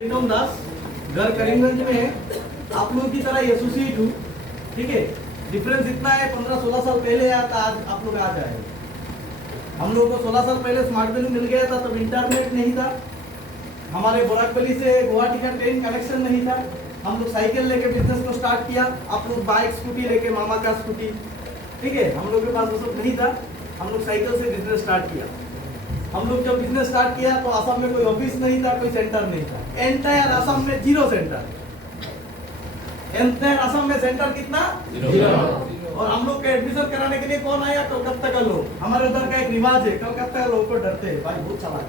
प्रीतम दास, घर करीमगंज में है। आप लोगों की तरह एसोसिएट हूँ, ठीक है। डिफरेंस इतना है, 15-16 साल पहले आया था, आज आप लोग आज आए। हम लोगों को 16 साल पहले स्मार्ट वैल्यू मिल गया था, तब इंटरनेट नहीं था। हमारे बोराकबली से गुवाहाटी का ट्रेन कनेक्शन नहीं था। हम लोग साइकिल लेके बिजनेस को स्टार्ट किया, आप लोग बाइक स्कूटी लेके, मामा का स्कूटी, ठीक है। हम लोग के पास वो सब नहीं था, हम लोग साइकिल से बिजनेस स्टार्ट किया। हम लोग जब बिजनेस स्टार्ट किया तो आसाम में कोई ऑफिस नहीं था, कोई सेंटर नहीं था। एंटायर आसाम में 0 सेंटर। एंटायर आसाम में सेंटर कितना? 0। और हम लोग के एडमिशन कराने के लिए कौन आया? कलकत्ता का लोग। हमारे उधर का एक रिवाज है, कलकत्ता के लोग को डरते हैं, भाई बहुत चालाक।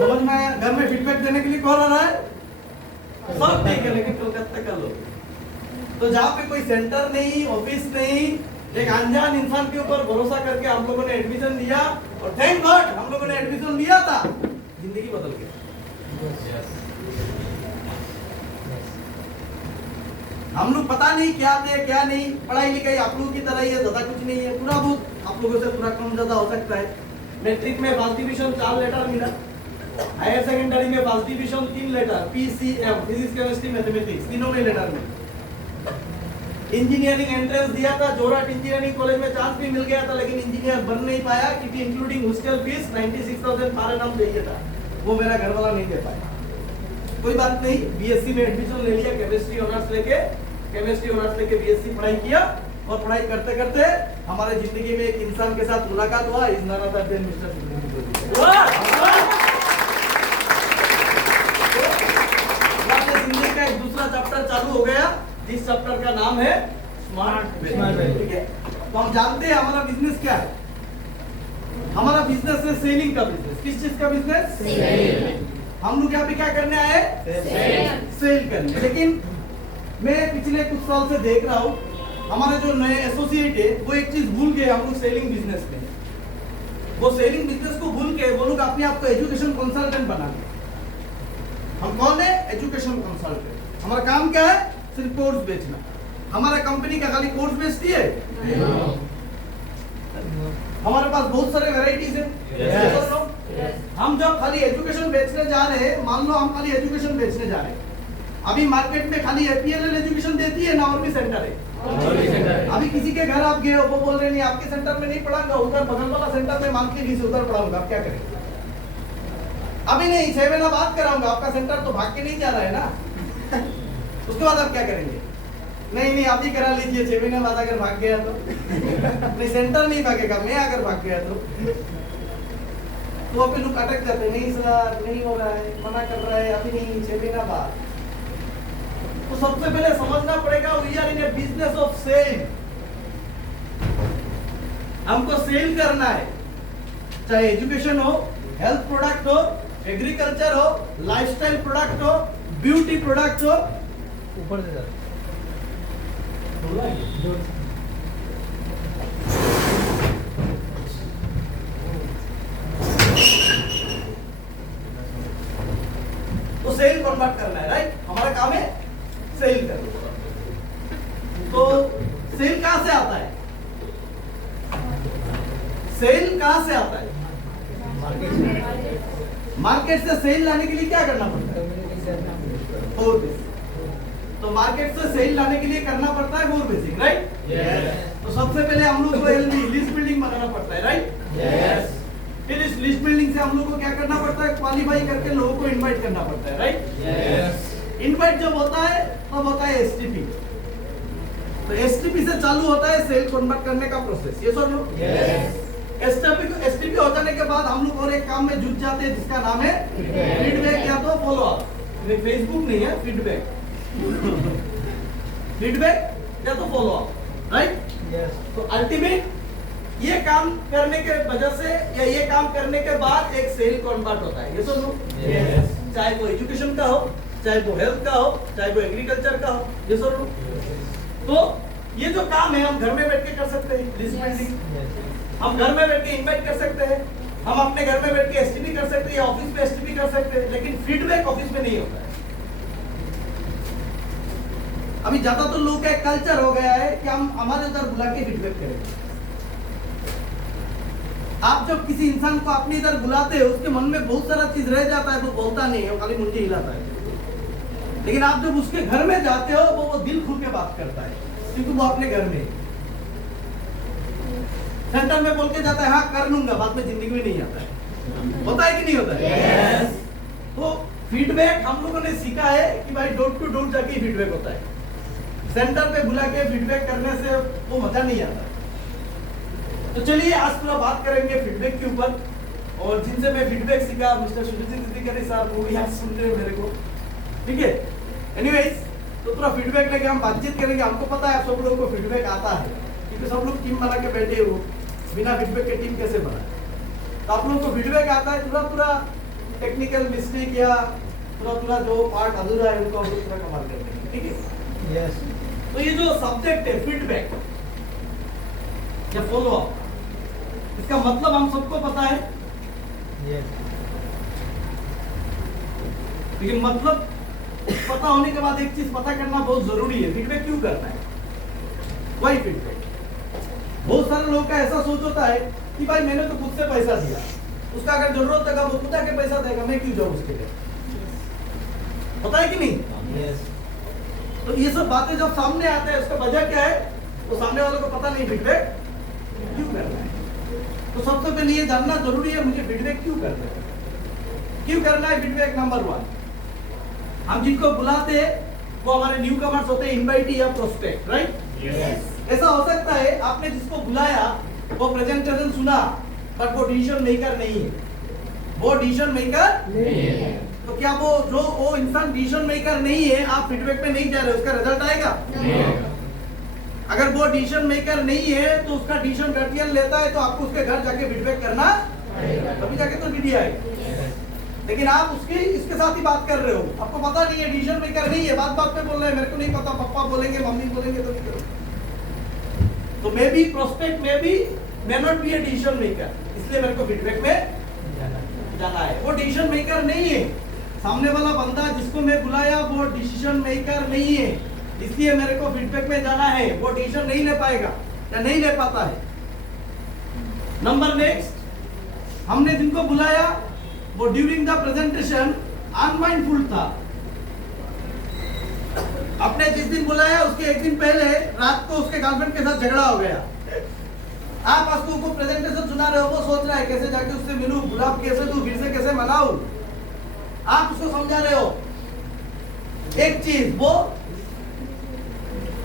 समझ में आया? घर में फीडबैक देने के लिए कौन आ रहा है? सब ठीक है, लेकिन कलकत्ता का लोग। तो जहाँ पे कोई सेंटर नहीं, ऑफिस नहीं, एक अनजान इंसान के ऊपर भरोसा करके हम लोगों ने एडमिशन लिया, और थैंक गॉड हम लोगों ने एडमिशन लिया था, जिंदगी बदल गई। हम लोग पता नहीं क्या थे क्या नहीं, पढ़ाई लिखाई आप लोगों की तरह ही है, ज्यादा कुछ नहीं है, पूरा बहुत आप लोगों से पूरा कम ज्यादा हो सकता है। मैट्रिक में फर्स्ट डिवीजन 4 लेटर मिला, हायर सेकेंडरी में first division 3 letter, PCM physics chemistry mathematics तीनों में लेटर मिले। इंजीनियरिंग एंट्रेंस दिया था, जोरहाट इंजीनियरिंग कॉलेज में चांस भी मिल गया था, लेकिन इंजीनियर बन नहीं पाया क्योंकि including hostel fees 96,000 per annum चाहिए था, वो मेरा घर वाला नहीं दे पाया। कोई बात नहीं, बीएससी में एडमिशन ले लिया, केमिस्ट्री ऑनर्स लेके बीएससी पढ़ाई किया, और पढ़ाई करते करते हमारे जिंदगी में एक इंसान के साथ मुलाकात हुआ, is not other than mister जिंदगी का एक दूसरा चैप्टर चालू हो गया, जिस चैप्टर का नाम है स्मार्ट बिजनेस, ठीक है। तो हम जानते हैं हमारा बिजनेस क्या है। हमारा बिजनेस है सेलिंग का बिजनेस। किस चीज का बिजनेस? सेलिंग। हम लोग यहाँ पे क्या करने आए? सेल करने। लेकिन मैं पिछले कुछ साल से देख रहा हूँ, हमारे जो नए एसोसिएट है वो एक चीज भूल गए। हम लोग सेलिंग बिजनेस में, वो सेलिंग बिजनेस को भूल के वो लोग अपने आप को एजुकेशन कंसल्टेंट बना लिया। हम कौन है? Education consultant. हमारा काम क्या है? सिर्फ कोर्स बेचना। हमारा कंपनी का खाली कोर्स बेचती है? हमारे पास बहुत सारे वैरायटीज है। हम जब खाली एजुकेशन बेचने जा रहे हैं, मान लो हम खाली एजुकेशन बेचने जा रहे हैं, अभी मार्केट में खाली APLL एजुकेशन देती है ना, और भी सेंटर है। अभी किसी के घर आप गए हो, वो बोल रहे नहीं आपके सेंटर में नहीं पढ़ाऊंगा, उधर बगल वाला सेंटर में मंथली फीस उधर पढ़ाऊंगा, आप क्या करेंगे? अभी नहीं, 6 महीना बात कराऊंगा, आपका सेंटर तो भाग के नहीं जा रहा है ना। उसके बाद आप क्या करेंगे? नहीं अभी करा लीजिए, 6 महीने बाद अगर भाग गया तो नहीं, सेंटर नहीं भागेगा, मैं अगर भाग गया तो आप लोग अटक जाते, नहीं सर नहीं हो रहा है, मना कर रहा है, अभी नहीं, 6 महीना बाद। तो सबसे पहले समझना पड़ेगा, we are in a business of sale. हमको सेल करना है, चाहे एजुकेशन हो, हेल्थ प्रोडक्ट हो, एग्रीकल्चर हो, लाइफस्टाइल प्रोडक्ट हो, ब्यूटी प्रोडक्ट हो। ऊपर से जाए तो सेल कन्वर्ट करना है, राइट? हमारा काम है सेल करना। तो सेल कहां से आता है? सेल कहां से आता है? मार्केट से सेल लाने के लिए क्या करना पड़ता है? तो मार्केट से सेल लाने के लिए करना पड़ता है 4 बेसिक, राइट? तो सबसे पहले हम लोग को लिस्ट बिल्डिंग बनाना पड़ता है, राइट? फिर इस लिस्ट बिल्डिंग से हम लोग को क्या करना पड़ता है? क्वालिफाई करके लोगों को इनवाइट करना पड़ता है, राइट? इनवाइट जब होता है तब होता है STP। तो STP से चालू होता है सेल कन्वर्ट करने का प्रोसेस। ये सर लोग STP हो जाने के बाद हम लोग और एक काम में जुट जाते हैं, जिसका नाम है फीडबैक या तो फॉलो अप। फेसबुक नहीं है, फीडबैक। फीडबैक या तो फॉलो अप, राइट? तो अल्टीमेट ये काम करने के वजह से या ये काम करने के बाद एक सेल कन्वर्ट होता है। ये तो नो, चाहे वो एजुकेशन का हो, चाहे वो हेल्थ का हो, चाहे वो एग्रीकल्चर का हो। ये सर नो। तो ये जो काम है हम घर में बैठ के कर सकते हैं, लिस्ट बिल्डिंग। हम घर में बैठ के इनवाइट कर सकते हैं, हम अपने घर में बैठ के STP कर सकते हैं, ऑफिस में STP कर सकते हैं, लेकिन फीडबैक ऑफिस में नहीं होता है। अभी ज्यादातर लोग का कल्चर हो गया है कि हम हमारे उधर बुला के फीडबैक करेंगे। आप जब किसी इंसान को अपने इधर बुलाते हो उसके मन में बहुत सारा चीज रह जाता है, वो बोलता नहीं है, वो खाली मुंडी हिलाता है। लेकिन आप जब उसके घर में जाते हो वो दिल खुल के बात करता है, क्योंकि वो अपने घर में सेंटर में बोल के जाता है हाँ कर लूंगा, बाद में जिंदगी में नहीं आता है। होता है कि नहीं होता है? yes. तो फीडबैक हम लोगों ने सीखा है कि भाई डोर टू डोर जाके फीडबैक होता है, सेंटर पे बुला के फीडबैक करने से वो मजा नहीं आता। तो चलिए आज थोड़ा बात करेंगे फीडबैक के ऊपर, और जिनसे मैं फीडबैक सीखा मिस्टर सुजीत सिद्दीकी साहब वो यहाँ सुन रहे हैं मेरे को, ठीक है। एनीवेज तो थोड़ा फीडबैक लेके हम बातचीत करेंगे। हमको पता है आप सब लोगों को फीडबैक आता है, क्योंकि सब लोग टीम बना के बैठे हो, बिना फीडबैक के टीम कैसे बना। तो आप लोगों को फीडबैक आता है, थोड़ा टेक्निकल मिस्टेक या थोड़ा जो पार्ट अधूरा है उनको हम लोग थोड़ा कवर करते हैं, ठीक है। यस तो ये जो सब्जेक्ट है फीडबैक या फॉलो अप, इसका मतलब हम सबको पता है। yes. लेकिन मतलब पता होने के बाद एक चीज पता करना बहुत जरूरी है, फीडबैक क्यों करना है, वही फीडबैक। बहुत सारे लोगों का ऐसा सोच होता है कि भाई मैंने तो खुद से पैसा दिया, उसका अगर जरूरत है वो खुद आके पैसा देगा, मैं क्यों जाऊं उसके लिए, पता है कि नहीं। yes. तो ये सब बातें जब सामने आते हैं उसका वजह क्या है, तो सामने वालों को पता नहीं फीडबैक क्यों करना है। तो सबसे पहले ये जानना जरूरी है मुझे फीडबैक क्यों करना है, क्यों करना है फीडबैक। नंबर 1, हम जिनको बुलाते हैं वो हमारे न्यू कमर्स होते हैं, इनवाइटी या प्रोस्पेक्ट, राइट। ऐसा हो सकता है आपने जिसको बुलाया वो प्रेजेंटेशन सुना बट वो डिसीजन मेकर नहीं है, वो डिसीजन मेकर नहीं है। तो क्या वो इंसान डिसीजन मेकर नहीं है, आप फीडबैक पे नहीं जा रहे, उसका रिजल्ट आएगा नहीं। अगर वो डिसीजन मेकर नहीं है तो उसका डिसीजन गठियन लेता है, तो आपको उसके घर जाके फीडबैक करना तभी जाके तो वीडियो आएगी। लेकिन आप इसके साथ ही बात कर रहे हो, आपको पता नहीं है, डिसीजन मेकर नहीं है, बात पे बोल रहे हैं मेरे को नहीं पता, पापा बोलेंगे मम्मी बोलेंगे तो नहीं करो। तो may be prospect may not be a decision maker, इसलिए मेरे को फीडबैक में जाना है। वो डिसीजन मेकर नहीं है, सामने वाला बंदा जिसको मैं बुलाया वो डिसीजन मेकर नहीं है, इसलिए मेरे को फीडबैक में जाना है। वो डिसीजन नहीं ले पाएगा या नहीं ले पाता है। नंबर नेक्स्ट, हमने जिनको बुलाया वो ड्यूरिंग द प्रेजेंटेशन अनमाइंडफुल था। आपने जिस दिन बुलाया उसके एक दिन पहले रात को उसके गर्लफ्रेंड के साथ झगड़ा हो गया। आप उसको प्रेजेंटेशन सुना रहे हो, वो सोच रहा है कैसे जाके उससे मिलूं, गुलाब कैसे दूं, फिर से कैसे मनाऊं। आप उसको समझा रहे हो एक चीज, वो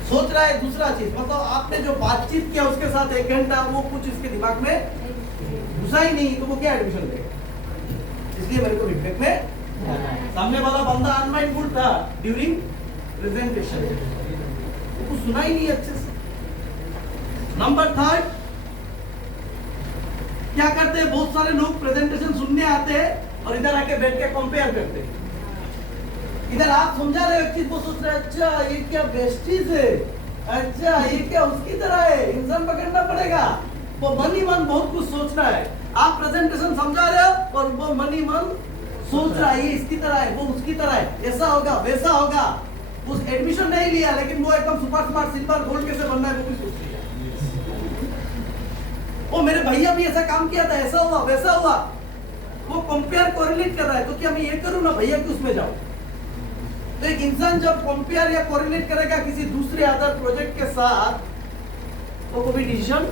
सोच रहा है दूसरा चीज। मतलब आपने जो बातचीत किया उसके साथ 1 घंटा, वो कुछ इसके दिमाग में घुसा ही नहीं, तो वो क्या एडमिशन देगा। इसलिए मेरे को फीडबैक में सामने वाला बंदा अनमाइंडफुल था ड्यूरिंग प्रेजेंटेशन, वो सुना ही नहीं अच्छे से। नंबर 3, क्या करते हैं बहुत सारे लोग प्रेजेंटेशन सुनने आते हैं और इधर आके बैठ के कंपेयर करते हैं। इधर आप समझा रहे हो एक चीज, वो सोच रहे अच्छा ये क्या बेस्टीज है, अच्छा ये क्या उसकी तरह है, इंसान पकड़ना पड़ेगा। वो मन ही मन बहुत कुछ सोच रहा है। आप प्रेजेंटेशन समझा रहे हो और वो मन ही मन सोच रहा है ये इसकी तरह है, वो उसकी तरह है, ऐसा होगा वैसा होगा। उस एडमिशन नहीं लिया लेकिन वो एकदम सुपर स्मार्ट सिल्वर गोल्ड कैसे बनना है वो भी सोच लिया। वो मेरे भैया भी ऐसा काम किया था, ऐसा हुआ वैसा हुआ। वो कंपेयर कोरिलेट कर रहा है, तो क्या मैं ये करूं ना भैया कि उसमें जाऊं। तो एक इंसान जब कंपेयर या कोरिलेट करेगा किसी दूसरे अदर प्रोजेक्ट के साथ, तो कोई डिसीजन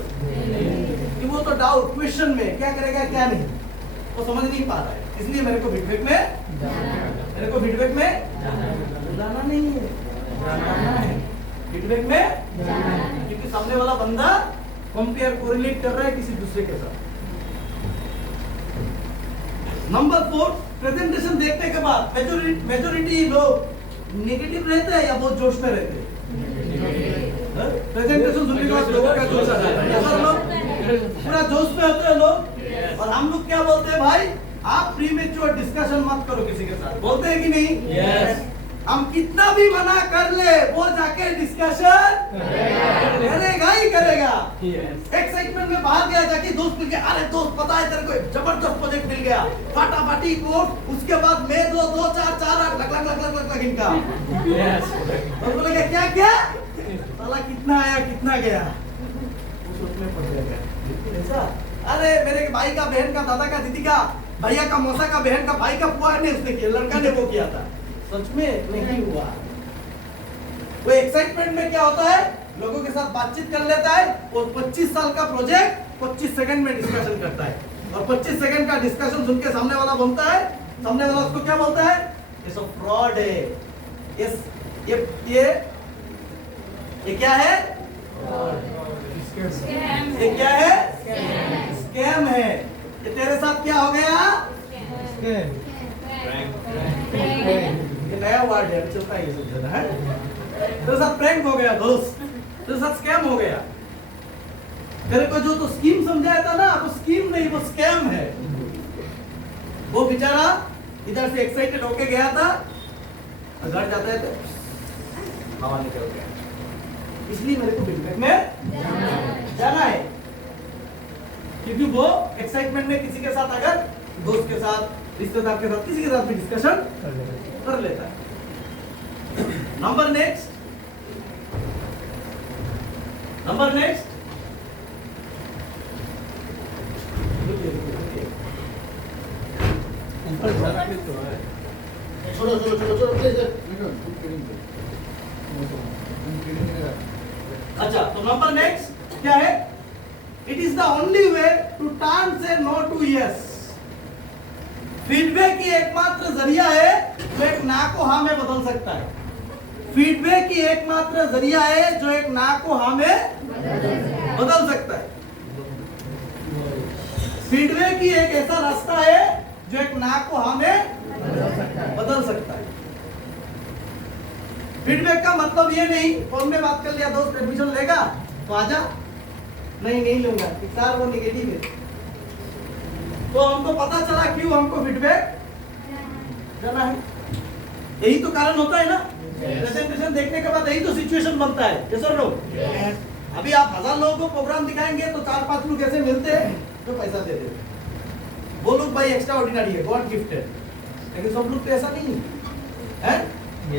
कि वो तो डाउट क्वेश्चन में क्या करेगा क्या नहीं, वो समझ नहीं पा रहा है। इसलिए मेरे को फीडबैक में जाना नहीं है, जाना है फीडबैक में, क्योंकि सामने वाला बंदा कंपेयर कोरिलेट कर रहा है किसी दूसरे के साथ। नंबर 4, प्रेजेंटेशन देखने के बाद मेजोरिटी लोग नेगेटिव रहते हैं या बहुत जोश में रहते हैं। प्रेजेंटेशन सुनने के बाद लोगों का जोश आ जाता है, ऐसा लोग पूरा जोश में होते हैं लोग। और हम लोग क्या बोलते हैं, भाई आप प्रीमेच्योर डिस्कशन मत करो किसी के साथ, बोलते हैं कि नहीं। yes. हम कितना भी मना कर ले वो जाके डिस्कशन करेगा ही करेगा। एक्साइटमेंट में बाहर गया, जाके दोस्त मिल गया, अरे दोस्त पता है तेरे को एक जबरदस्त प्रोजेक्ट मिल गया, फाटाफाटी कोट, उसके बाद मैं 2 4 4 8 लग इनका। और बोलेगा क्या क्या साला कितना आया कितना गया, वो सोचने पड़ जाएगा। ऐसा अरे मेरे भाई का, बहन का, दादा का, दीदी का, भैया का, मौसा का, बहन का, भाई का, बुआ ने उसने किया, लड़का ने वो किया था। सच में नहीं हुआ। वो एक्साइटमेंट में क्या होता है, लोगों के साथ बातचीत कर लेता है और 25 साल का प्रोजेक्ट 25 सेकंड में डिस्कशन करता है, और 25 सेकंड का डिस्कशन सुन के सामने वाला बोलता है, सामने वाला उसको क्या बोलता है, ये सब फ्रॉड है, ये क्या है, ये क्या है, स्कैम है। ये तेरे साथ क्या हो गया, ये नया वर्ड है, चलता है ये सब जगह है। तेरे साथ प्रैंक हो गया दोस्त, तेरे साथ स्कैम हो गया। तेरे को जो तो स्कीम समझाया था ना, वो स्कीम नहीं, वो स्कैम है। वो बेचारा इधर से एक्साइटेड होके गया था, घर जाता है तो हवा निकल गया। इसलिए मेरे को फीडबैक में जाना है, क्योंकि वो एक्साइटमेंट में किसी के साथ, अगर दोस्त के साथ, रिश्तेदार के साथ, किसी के साथ भी डिस्कशन कर लेता है। नंबर नेक्स्ट, अच्छा, तो नंबर नेक्स्ट क्या है, it is the only way to turn से नो टू यस। फीडबैक की एकमात्र जरिया है जो एक ना को हाँ में बदल सकता है। फीडबैक की एकमात्र जरिया है जो एक ना को हाँ में बदल सकता है। फीडबैक ही एक ऐसा रास्ता है जो एक ना को हाँ में बदल सकता है। फीडबैक का मतलब ये नहीं, फोन में बात कर लिया, दोस्त एडमिशन लेगा तो आजा, नहीं लूंगा, सर वो निगेटिव है। तो हमको पता चला क्यों हमको फीडबैक देना है। यही तो कारण होता है ना, प्रेजेंटेशन देखने के बाद यही तो सिचुएशन बनता है। यस और नो? अभी आप 1000 लोगों को प्रोग्राम दिखाएंगे तो 4-5 लोग ऐसे मिलते हैं जो पैसा दे देते, वो लोग भाई एक्स्ट्रा ऑर्डिनरी है, गॉड गिफ्टेड, लेकिन सब लोग तो ऐसा नहीं है।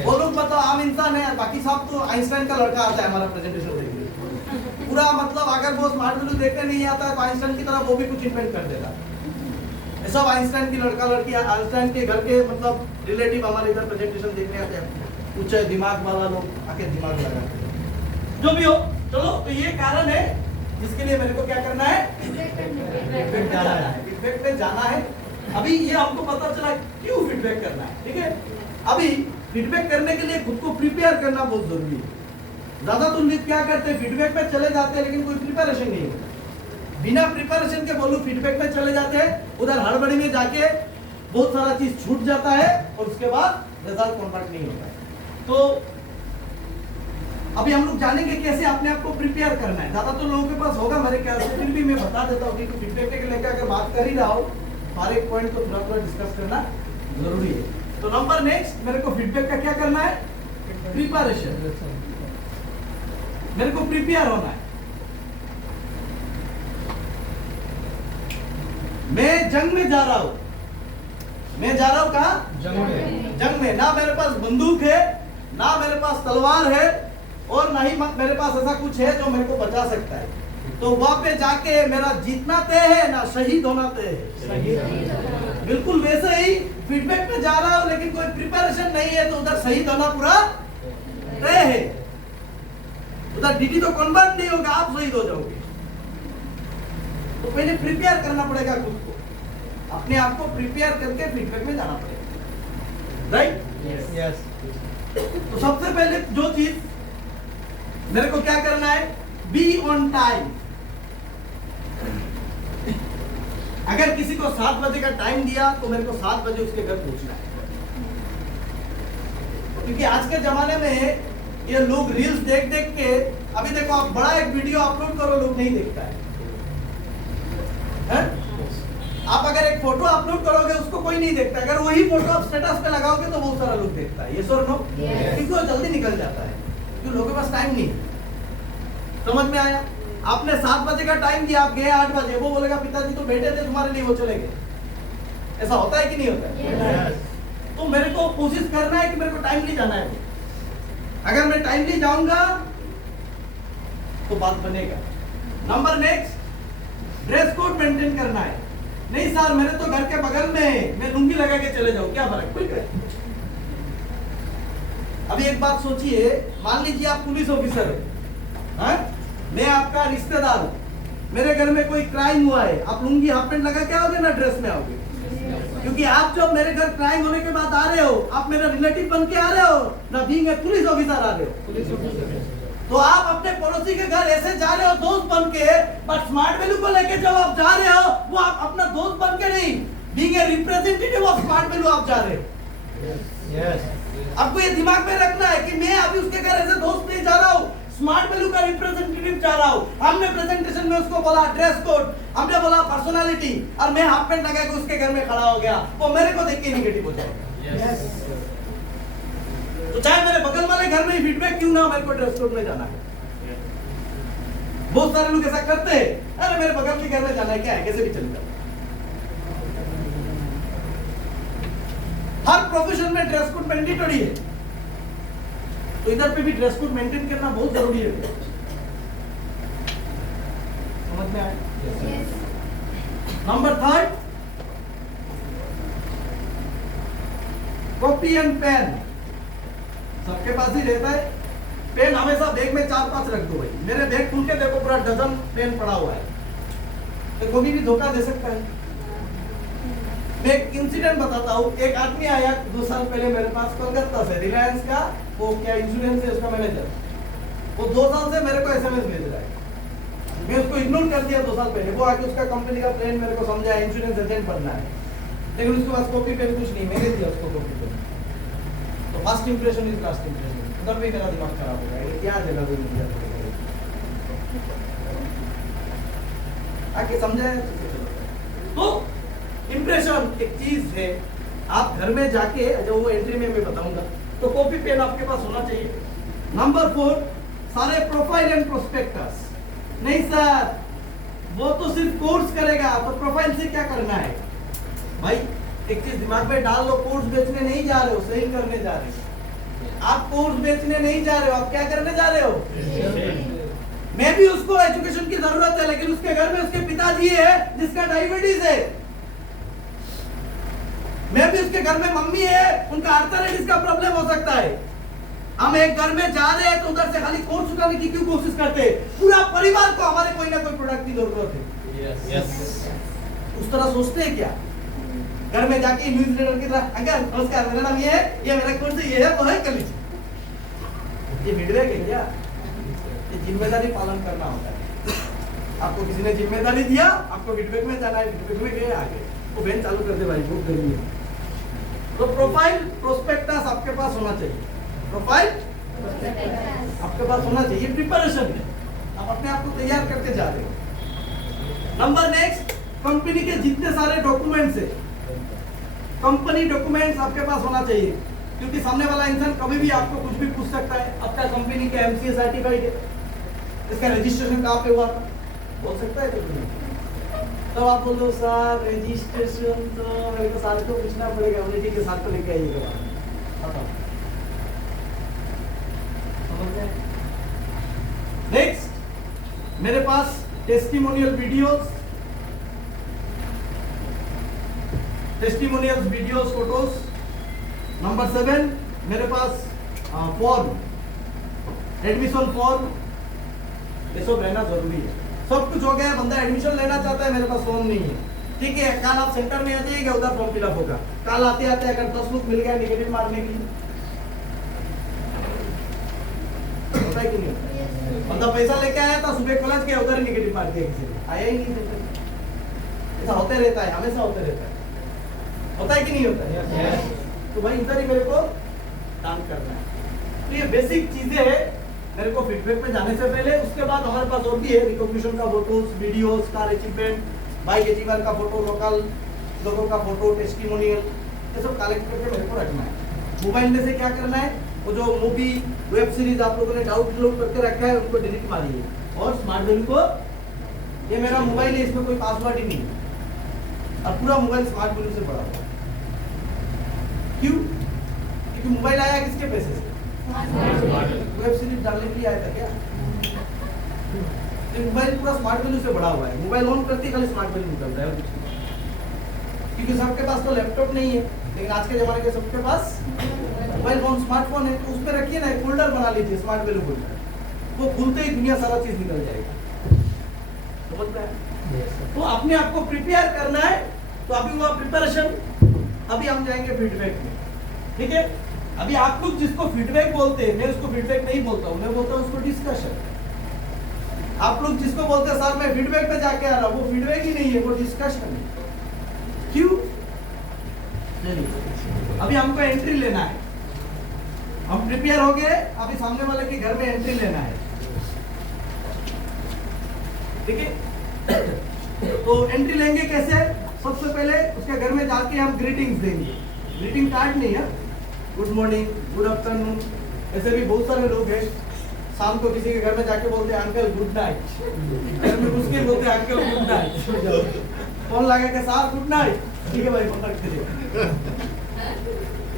वो लोग मतलब आम इंसान है, बाकी सब तो आइंस्टाइन का लड़का आता है हमारा प्रेजेंटेशन देखने, पूरा मतलब अगर वो स्मार्ट वैल्यू देखने नहीं आता है तो आइंस्टाइन की तरह वो भी कुछ इन्वेंट कर देगा। सब आइंस्टाइन की लड़का लड़की, आइंस्टाइन के घर के मतलब रिलेटिव हमारे इधर प्रेजेंटेशन देखने आते हैं, कुछ दिमाग वाला लोग आके दिमाग लगाते हैं। जो भी हो, चलो, तो ये कारण है जिसके लिए मेरे को क्या करना है, फीडबैक जाना है, फीडबैक पे जाना है। अभी ये हमको पता चला क्यों फीडबैक करना है, ठीक है। अभी फीडबैक करने के लिए खुद को प्रिपेयर करना बहुत जरूरी है। ज्यादा तो लोग क्या करते हैं, फीडबैक में चले जाते हैं लेकिन कोई प्रिपरेशन नहीं होता। बिना प्रिपरेशन के बोलूं फीडबैक में चले जाते हैं, उधर हड़बड़ी में जाके बहुत सारा चीज छूट जाता है और उसके बाद रिजल्ट कन्वर्ट नहीं होता है। तो अभी हम लोग जानेंगे कैसे अपने आप को प्रिपेयर करना है। ज्यादा तो लोगों के पास होगा मेरे ख्याल से, फिर भी मैं बता देता हूँ कि फीडबैक के लेकर अगर बात कर ही रहा हो, हर एक पॉइंट को थोड़ा डिस्कस करना जरूरी है। तो नंबर नेक्स्ट, मेरे को फीडबैक का क्या करना है, प्रिपरेशन। मेरे को प्रिपेयर होना है। मैं जंग में जा रहा हूं, मैं जा रहा हूं कहां, जंग में। ना मेरे पास बंदूक है, ना मेरे पास तलवार है, और ना ही मेरे पास ऐसा कुछ है जो मेरे को बचा सकता है। तो वहां पे जाके मेरा जीतना तय है ना शहीद होना तय है। बिल्कुल वैसे ही फीडबैक में जा रहा हूं लेकिन कोई प्रिपरेशन नहीं है तो उधर शहीद होना पूरा तय है। उधर डीडी तो कन्वर्ट नहीं होगा, आप शहीद हो जाओगे। तो पहले प्रिपेयर करना पड़ेगा खुद को, अपने आप को प्रिपेयर करके फीडबैक में जाना पड़ेगा, राइट? यस। तो सबसे पहले जो चीज मेरे को क्या करना है, बी ऑन टाइम। अगर किसी को 7 बजे का टाइम दिया तो मेरे को 7 बजे उसके घर पहुंचना है। क्योंकि आज के जमाने में ये लोग रील्स देख देख के, अभी देखो आप बड़ा एक वीडियो अपलोड करो, लोग नहीं देखता है। आप अगर एक फोटो अपलोड करोगे उसको कोई नहीं देखता, अगर वही फोटो आप स्टेटस पे लगाओगे तो बहुत सारा लोग देखता है। ये सर नो, क्योंकि वो जल्दी निकल जाता है, क्योंकि लोगों के पास टाइम नहीं। समझ में आया? आपने 7 बजे का टाइम दिया, आप गए 8 बजे, वो बोलेगा पिताजी तो बैठे थे तुम्हारे लिए, वो चले गए। ऐसा होता है कि नहीं होता है? तो मेरे को कोशिश करना है कि मेरे को टाइमली जाना है। अगर मैं टाइमली जाऊंगा तो बात बनेगा। Number next, dress code maintain करना है। नहीं सर मेरे तो घर के बगल में है, मैं लुंगी लगा के चले जाऊं, क्या फर्क पड़ेगा? अभी एक बात सोचिए, मान लीजिए आप पुलिस ऑफिसर है, हाँ? मैं आपका रिश्तेदार हूं, मेरे घर में कोई क्राइम हुआ है, आप लुंगी हाफ पैंट लगा के आओगे ना ड्रेस में आओगे? क्योंकि आप जब मेरे घर क्राइम होने के बाद आ रहे हो, आप मेरा रिलेटिव बन के आ रहे हो ना, बीइंग ए पुलिस ऑफिसर आ रहे हो। तो आप अपने पड़ोसी के घर ऐसे जा रहे हो दोस्त बन के, बट स्मार्ट वैल्यू को लेके जब आप जा रहे हो वो आप अपना दोस्त बन के नहीं, being a representative of smart value आप जा रहे हो। यस आपको ये दिमाग में रखना है कि मैं अभी उसके घर ऐसे दोस्त नहीं जा रहा हूँ, स्मार्ट वैल्यू का रिप्रेजेंटेटिव जा रहा हूँ। हमने प्रेजेंटेशन में उसको बोला ड्रेस कोड, हमने बोला पर्सनालिटी, और मैं हाफ पैंट लगा के उसके घर में खड़ा हो गया, वो मेरे को देख के नेगेटिव हो जाएगा। तो चाहे मेरे बगल वाले घर में ही फीडबैक क्यों ना, मेरे को ड्रेस कोड में जाना है। बहुत सारे लोग ऐसा करते हैं, अरे मेरे बगल के घर में जाना है, क्या है, कैसे भी चलेगा। हर प्रोफेशन में ड्रेस कोड मैंडेटरी है, तो इधर पे भी ड्रेस कोड मेंटेन करना बहुत जरूरी है। समझ में आया? नंबर 3, कॉपी एंड पेन सबके पास ही रहता है। पेन हमेशा बैग में 4-5 रख दो भाई। मेरे बैग खुल के देखो पूरा डजन पेन पड़ा हुआ है, तो कभी भी धोखा दे सकता है। मैं एक इंसिडेंट बताता हूँ। एक आदमी आया 2 साल पहले मेरे पास कोलकाता से, रिलायंस का वो क्या इंश्योरेंस है उसका मैनेजर, वो 2 साल से मेरे को एसएमएस भेज रहा है। मैं उसको इग्नोर कर दिया 2 साल पहले। वो आके उसका कंपनी का प्लान मेरे को समझा, इंश्योरेंस एजेंट बनना है, लेकिन उसके पास कॉपी पेन कुछ नहीं, मैंने दिया उसको कॉपी पेन। तो first impression is last impression, उधर भी मेरा दिमाग खराब हो गया, ये क्या जगह पे मिल जाता आके समझाया। तो इंप्रेशन एक चीज है, आप घर में जाके जो वो एंट्री में मैं बताऊंगा, तो कॉपी पेन आपके पास होना चाहिए। नंबर 4, सारे प्रोफाइल एंड प्रोस्पेक्टस। नहीं सर वो तो सिर्फ कोर्स करेगा, तो प्रोफाइल से क्या करना है भाई? एक चीज दिमाग में डाल लो, कोर्स बेचने नहीं जा रहे हो, सही करने जा रहे हो। आप कोर्स बेचने नहीं जा रहे हो, आप क्या करने जा रहे हो? मैं भी उसको एजुकेशन की जरूरत है, लेकिन उसके घर में उसके पिताजी है जिसका डायबिटीज है। मैं भी उसके घर में मम्मी है, उनका आर्थराइटिस का प्रॉब्लम हो सकता है। हम एक घर में जा रहे हैं तो उधर से खाली कोर्स उठाने की क्यों कोशिश करते हैं? पूरा परिवार को हमारे कोई ना कोई प्रोडक्ट की जरूरत है। उस तरह सोचते हैं क्या? घर में जाके न्यूज रीडर की तरह, अंकल नमस्कार, मेरा नाम ये है, ये मेरा कोर्स ये है, वो है, कर लीजिए। ये फीडबैक है क्या? ये जिम्मेदारी पालन करना होता है। आपको किसी ने जिम्मेदारी दिया, आपको फीडबैक में जाना है, फीडबैक में गए आगे, वो बेंच चालू कर दे भाई, बहुत गर्मी है। तो प्रोफाइल प्रोस्पेक्टस आपके पास होना चाहिए। प्रोफाइल आपके पास होना चाहिए, प्रिपरेशन है, आप अपने आप को तैयार करके जा रहे हो। नंबर नेक्स्ट, कंपनी के जितने सारे डॉक्यूमेंट्स है, कंपनी डॉक्यूमेंट्स आपके पास होना चाहिए, क्योंकि सामने वाला इंसान कभी भी आपको कुछ भी पूछ सकता है। आपका कंपनी का एमसीए सर्टिफाइड है, इसका रजिस्ट्रेशन कहाँ पे हुआ था बोल सकता है तो तब आप बोल दो सर रजिस्ट्रेशन तो मेरे को साल को पूछना पड़ेगा, बोले ठीक है साल को लेके आइएगा। नेक्स्ट, मेरे पास टेस्टिमोनियल वीडियोस, फोटोज। नंबर 7, मेरे पास फॉर्म, एडमिशन फॉर्म, ये सब रहना जरूरी है। सब कुछ हो गया, बंदा एडमिशन लेना चाहता है, मेरे पास फॉर्म नहीं है, ठीक है, कल आप सेंटर में आ जाइएगा, उधर फॉर्म फिलअप होगा। कल आते आते अगर 10 लोग मिल गए नेगेटिव मारने के लिए, होता है कि नहीं? बंदा पैसा लेके आया था, सुबह कॉलेज गया, उधर नेगेटिव मार दिया, किसी ने आया ही नहीं। ऐसा होते रहता है, हमेशा होते रहता है, होता है कि नहीं होता है? तो भाई इधर ही मेरे को काम करना है। तो ये बेसिक चीजें है मेरे को फीडबैक में जाने से पहले। उसके बाद हमारे पास और भी है, रिकॉग्निशन का photos, videos, car achievement, bike achiever का फोटो, लोकल लोगों का फोटो, टेस्टिमोनियल, ये सब कलेक्ट करके मेरे को रखना है। मोबाइल में से क्या करना है, वो जो मूवी वेब सीरीज आप लोगों ने डाउनलोड करके रखा है उनको डिलीट मारिए। और स्मार्ट वैल्यू को, ये मेरा मोबाइल है, इसमें कोई पासवर्ड ही नहीं है, और पूरा मोबाइल स्मार्ट वैल्यू से भरा हुआ। क्यों? क्योंकि मोबाइल आया किसके पैसे से? वेब सीरीज डालने के लिए आया था क्या? मोबाइल पूरा स्मार्ट वैल्यू से बड़ा हुआ है, मोबाइल ऑन करते ही खाली स्मार्ट वैल्यू निकलता है, क्योंकि सबके पास तो लैपटॉप नहीं है, लेकिन आज के जमाने के सबके पास मोबाइल फोन स्मार्टफोन है, तो उसमें रखिए ना, एक फोल्डर बना लीजिए स्मार्ट वैल्यू फोल्डर, वो खुलते ही दुनिया सारा चीज निकल जाएगा, समझ में आया? तो अपने आप को प्रिपेयर करना है, तो अभी हुआ प्रिपरेशन, अभी हम जाएंगे फीडबैक में, ठीक है? अभी आप लोग जिसको फीडबैक बोलते हैं, मैं उसको फीडबैक नहीं बोलता हूँ, मैं बोलता हूँ उसको डिस्कशन। आप लोग जिसको बोलते हैं सर मैं फीडबैक पे जाके आ रहा हूँ, वो फीडबैक ही नहीं है, वो डिस्कशन है। क्यों? चलिए अभी हमको एंट्री लेना है, हम प्रिपेयर हो गए, अभी सामने वाले के घर में एंट्री लेना है, ठीक है? तो एंट्री लेंगे कैसे? सबसे पहले उसके घर में जाके हम ग्रीटिंग्स देंगे, ग्रीटिंग कार्ड नहीं है, गुड मॉर्निंग, गुड आफ्टरनून, ऐसे भी बहुत सारे लोग हैं, शाम को किसी के घर में जाके बोलते हैं अंकल गुड नाइट, घर में घुस के बोलते हैं अंकल गुड नाइट, फोन लगा के साहब गुड नाइट, ठीक है भाई फोन रख दीजिए,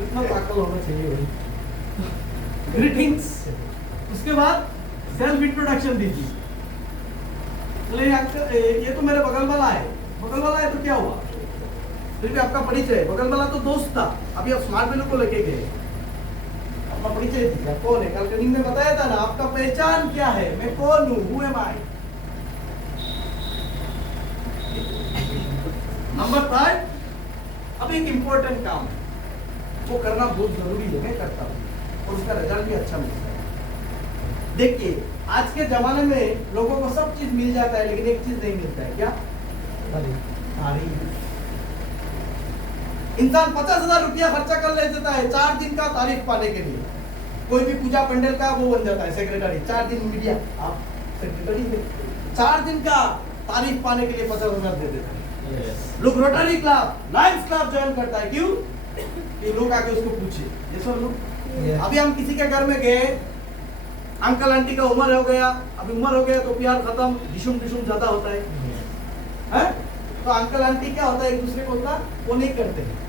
इतना ताकत होना चाहिए भाई। ग्रीटिंग्स, उसके बाद सेल्फ इंट्रोडक्शन दीजिए, चलिए अंकल ये तो मेरे बगल वाला है, बगल वाला है तो क्या हुआ, फिर भी आपका परिचय, बगल वाला तो दोस्त था, अभी आप स्मार्ट वैल्यू को लेके गए, अपना परिचय दीजिए, कौन है? कल ट्रेनिंग में बताया था ना, आपका पहचान क्या है, मैं कौन हूँ, हु एम आई। नंबर 3, अब एक इंपॉर्टेंट काम है, वो करना बहुत जरूरी है, मैं करता हूँ और उसका रिजल्ट भी अच्छा मिलता है। देखिए आज के जमाने में लोगों को सब चीज मिल जाता है, लेकिन एक चीज नहीं मिलता है, क्या? तारीफ। इंसान 50,000 रुपया खर्चा कर ले देता है 4 दिन का तारीफ पाने के लिए, कोई भी पूजा पंडाल का वो बन जाता है सेक्रेटरी, 4 दिन मीडिया आप सेक्रेटरी थे, 4 दिन का तारीफ पाने के लिए 50,000 दे देता है। लोग rotary club, Lions club join करता है, क्यों? कि लोग आके उसको पूछे, ये सब लोग। अभी हम किसी के घर में गए, अंकल आंटी का उम्र हो गया, अभी उम्र हो गया तो प्यार खत्म, डिशुम डिशुम ज्यादा होता है, हैं? तो अंकल आंटी क्या होता है, एक दूसरे को उतना वो नहीं करते हैं।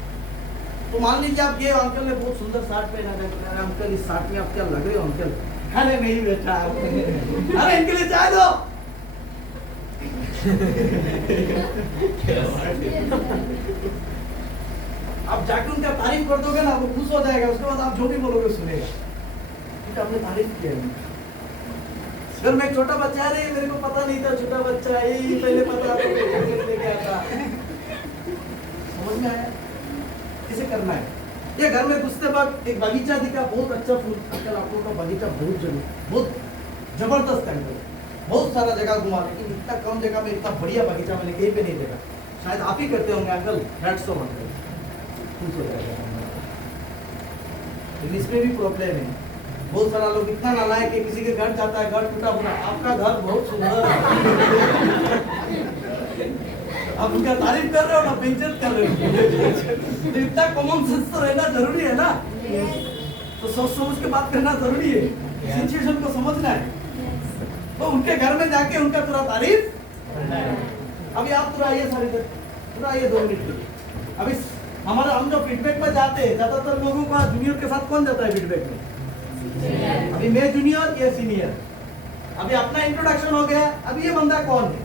तो मान लीजिए आप गए, अंकल ने बहुत सुंदर शर्ट पहना है, अंकल इस शर्ट में आप क्या लग रहे हो अंकल? अरे नहीं बेटा, अरे इनके लिए चाय दो। आप जाके उनका तारीफ कर दोगे ना, वो खुश हो जाएगा, उसके बाद आप जो भी बोलोगे सुनेगा, क्योंकि आपने तारीफ किया है। अगर मैं छोटा बच्चा, अरे मेरे को पता नहीं था, छोटा बच्चा यही पहले पता लेके आता, समझ में आया? इसे करना है। ये घर में घुसते वक्त एक बगीचा दिखा, बहुत अच्छा फूल, अंकल आप लोगों का बगीचा बहुत जबरदस्त है, बहुत सारा जगह घुमा, लेकिन इतना कम जगह में इतना बढ़िया बगीचा मैंने कहीं पे नहीं देखा, शायद आप ही करते होंगे अंकल, हैट्स ऑफ अंकल, खुश हो जाएगा। लेकिन इसमें भी प्रॉब्लम है, बहुत सारा लोग इतना नालायक है, किसी के घर जाता है, घर टूटा फूटा, आपका घर बहुत सुंदर है, आप उनका तारीफ कर रहे हो ना, बेइज्जत कर रहे हो। तो इतना कॉमन सेंस तो रहना जरूरी है ना, तो सोच समझ के बात करना जरूरी है, सिचुएशन को समझना है। तो उनके घर में जाके उनका पूरा तारीफ, अभी आप पूरा आइए, सारी पूरा आइए 2 मिनट के लिए। अभी हमारा हम जो फीडबैक में जाते हैं, ज्यादातर लोगों का जूनियर के साथ कौन जाता है फीडबैक में? अभी मैं जूनियर, ये सीनियर, अभी अपना इंट्रोडक्शन हो गया, अभी ये बंदा कौन है?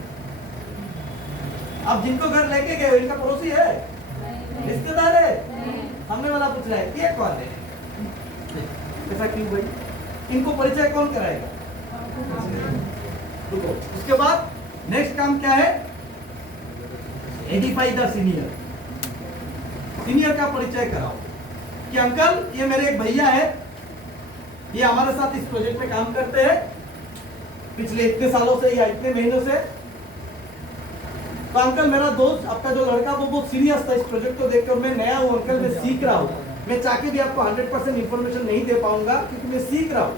आप जिनको घर लेके गए इनका पड़ोसी है, रिश्तेदार है, सामने वाला पूछ रहा है ये कौन है? ऐसा क्यों भाई? इनको परिचय कौन कराएगा? रुको, उसके बाद नेक्स्ट काम क्या है? एडिफाई द सीनियर, सीनियर का परिचय कराओ कि अंकल ये मेरे एक भैया है, ये हमारे साथ इस प्रोजेक्ट में काम करते हैं पिछले इतने सालों से या इतने महीनों से। तो अंकल मेरा दोस्त, आपका जो लड़का वो बहुत सीरियस था इस प्रोजेक्ट को देखकर, मैं नया हूँ अंकल, मैं सीख रहा हूँ, मैं चाह के भी आपको 100% इन्फॉर्मेशन नहीं दे पाऊंगा क्योंकि मैं सीख रहा हूँ,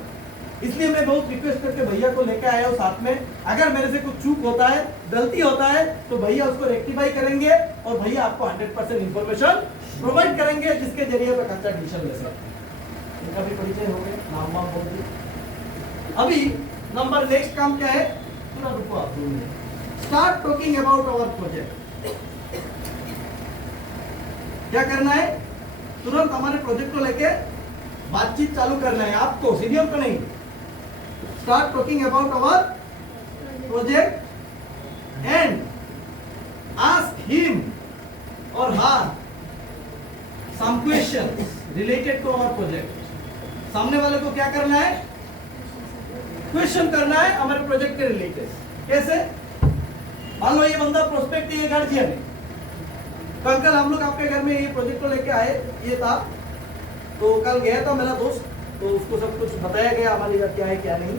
इसलिए मैं बहुत रिक्वेस्ट करके भैया को लेकर आया हूँ साथ में। अगर मेरे से कुछ चूक होता है, गलती होता है, तो भैया उसको रेक्टिफाई करेंगे और भैया आपको 100% इन्फॉर्मेशन प्रोवाइड करेंगे, जिसके जरिए आप अच्छा एडमिशन ले सकते हैं। इनका भी परिचय हो गया, नाम वाम बोल दिया। अभी नंबर नेक्स्ट काम क्या है? पूरा रुको आप 2 minute, start talking about our project. क्या करना है? तुरंत हमारे प्रोजेक्ट को लेके बातचीत चालू करना है, आपको सीनियर को नहीं। Start talking about our project and ask him or her some questions related to our project. सामने वाले को क्या करना है? क्वेश्चन करना है हमारे प्रोजेक्ट के रिलेटेड. कैसे? मान लो ये बंदा प्रोस्पेक्ट ये गार्जियन है, तो अंकल हम लोग आपके घर में ये प्रोजेक्ट को लेके आए, ये था, तो कल गया था मेरा दोस्त, तो उसको सब कुछ बताया गया हमारे घर क्या है क्या नहीं,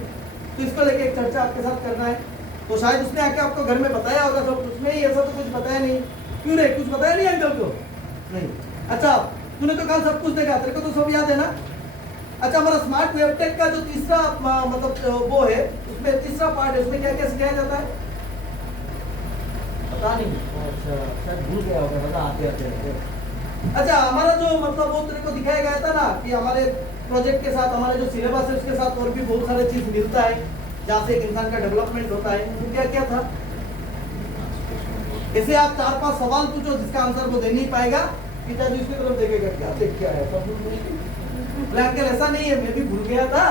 तो इसको लेके एक चर्चा आपके साथ करना है. तो शायद उसने आके आपको घर में बताया होगा सब, उसमें ही ऐसा तो कुछ बताया नहीं. क्यों रे, कुछ बताया नहीं अंकल को? नहीं. अच्छा, तूने तो कल सब कुछ देखा, तेरे को तो सब याद है ना? अच्छा, हमारा स्मार्ट वेबटेक का जो तीसरा मतलब वो है, उसमें तीसरा पार्ट है, उसमें क्या क्या सिखाया जाता है? पता नहीं. अच्छा, शायद भूल गया होगा, पता आते आते. अच्छा, हमारा जो मतलब वो तेरे को दिखाया गया था ना कि हमारे प्रोजेक्ट के साथ हमारे जो सिलेबस है उसके साथ और भी बहुत सारे चीज मिलता है जहाँ से एक इंसान का डेवलपमेंट होता है. तो क्या क्या था? ऐसे आप 4-5 सवाल पूछो जिसका आंसर वो दे नहीं पाएगा, पिताजी उसकी तरफ देखेगा, क्या देख क्या है सब. अंकल ऐसा नहीं है, मैं भी भूल गया था.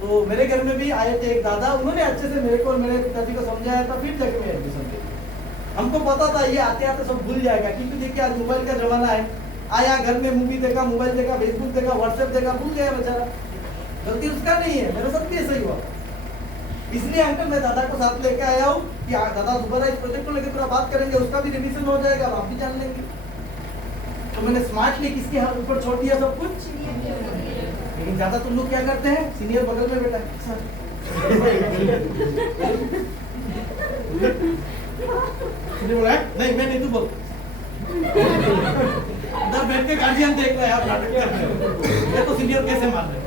तो मेरे घर में भी आए थे एक दादा, उन्होंने अच्छे से मेरे को और मेरे पिताजी को समझाया था, फिर जाके मैं एडमिशन ले. हमको पता था ये आते आते सब भूल जाएगा, क्योंकि देखिए आज मोबाइल का जमाना है. आया घर में मूवी देखा, मोबाइल देखा, फेसबुक देखा, व्हाट्सएप देखा, भूल गया बेचारा. गलती उसका नहीं है, मेरे साथ भी ऐसा ही हुआ. इसलिए अंकल मैं दादा को साथ लेके आया हूँ कि दादा दोबारा इस प्रोजेक्ट को लेकर थोड़ा बात करेंगे, उसका भी रिविजन हो जाएगा और आप भी जान लेंगे. तो मैंने स्मार्टली किसके हाथ ऊपर छोड़ दिया सब कुछ. लेकिन ज्यादा तुम लोग क्या करते हैं, सीनियर बगल में बैठा है. बोला नहीं मैं नहीं, तू बोल. इधर बैठ के गार्जियन देख रहा है, आप नाटक कर रहे हो. ये तो सीनियर कैसे मान रहे?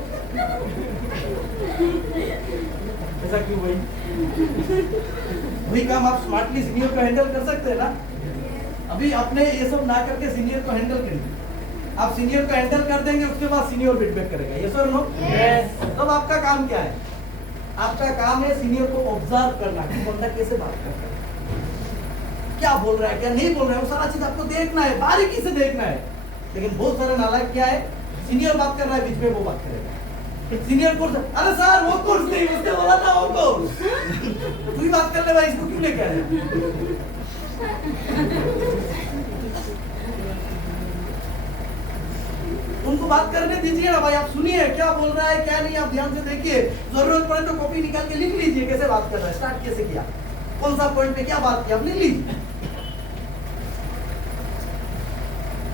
ऐसा क्यों भाई? वही काम आप स्मार्टली सीनियर को हैंडल कर सकते हैं ना. अभी आपने ये सब ना करके सीनियर को हैंडल करिए. आप सीनियर को हैंडल कर देंगे, उसके बाद सीनियर फीडबैक करेगा. यस और नो? यस. तब आपका काम क्या है? आपका काम है सीनियर को ऑब्जर्व करना कि बंदा कैसे बात कर रहा है, क्या बोल रहा है, क्या नहीं बोल रहा है, वो सारा चीज आपको देखना है, बारीकी से देखना है. लेकिन बहुत सारे नालायक क्या है, सीनियर बात कर रहा है, बीच में वो बात करेगा. सीनियर कोर्स, अरे सर वो कोर्स नहीं, उसने बोला था वो कोर्स. तू ही बात कर ले भाई, इसको क्यों लेके आया? उनको बात करने दीजिए ना भाई. आप सुनिए क्या बोल रहा है क्या नहीं, आप ध्यान से देखिए. जरूरत पड़े तो कॉपी निकाल के लिख लीजिए कैसे बात कर रहा है, स्टार्ट कैसे किया, कौन सा पॉइंट पे क्या बात किया, आप लिख लीजिए.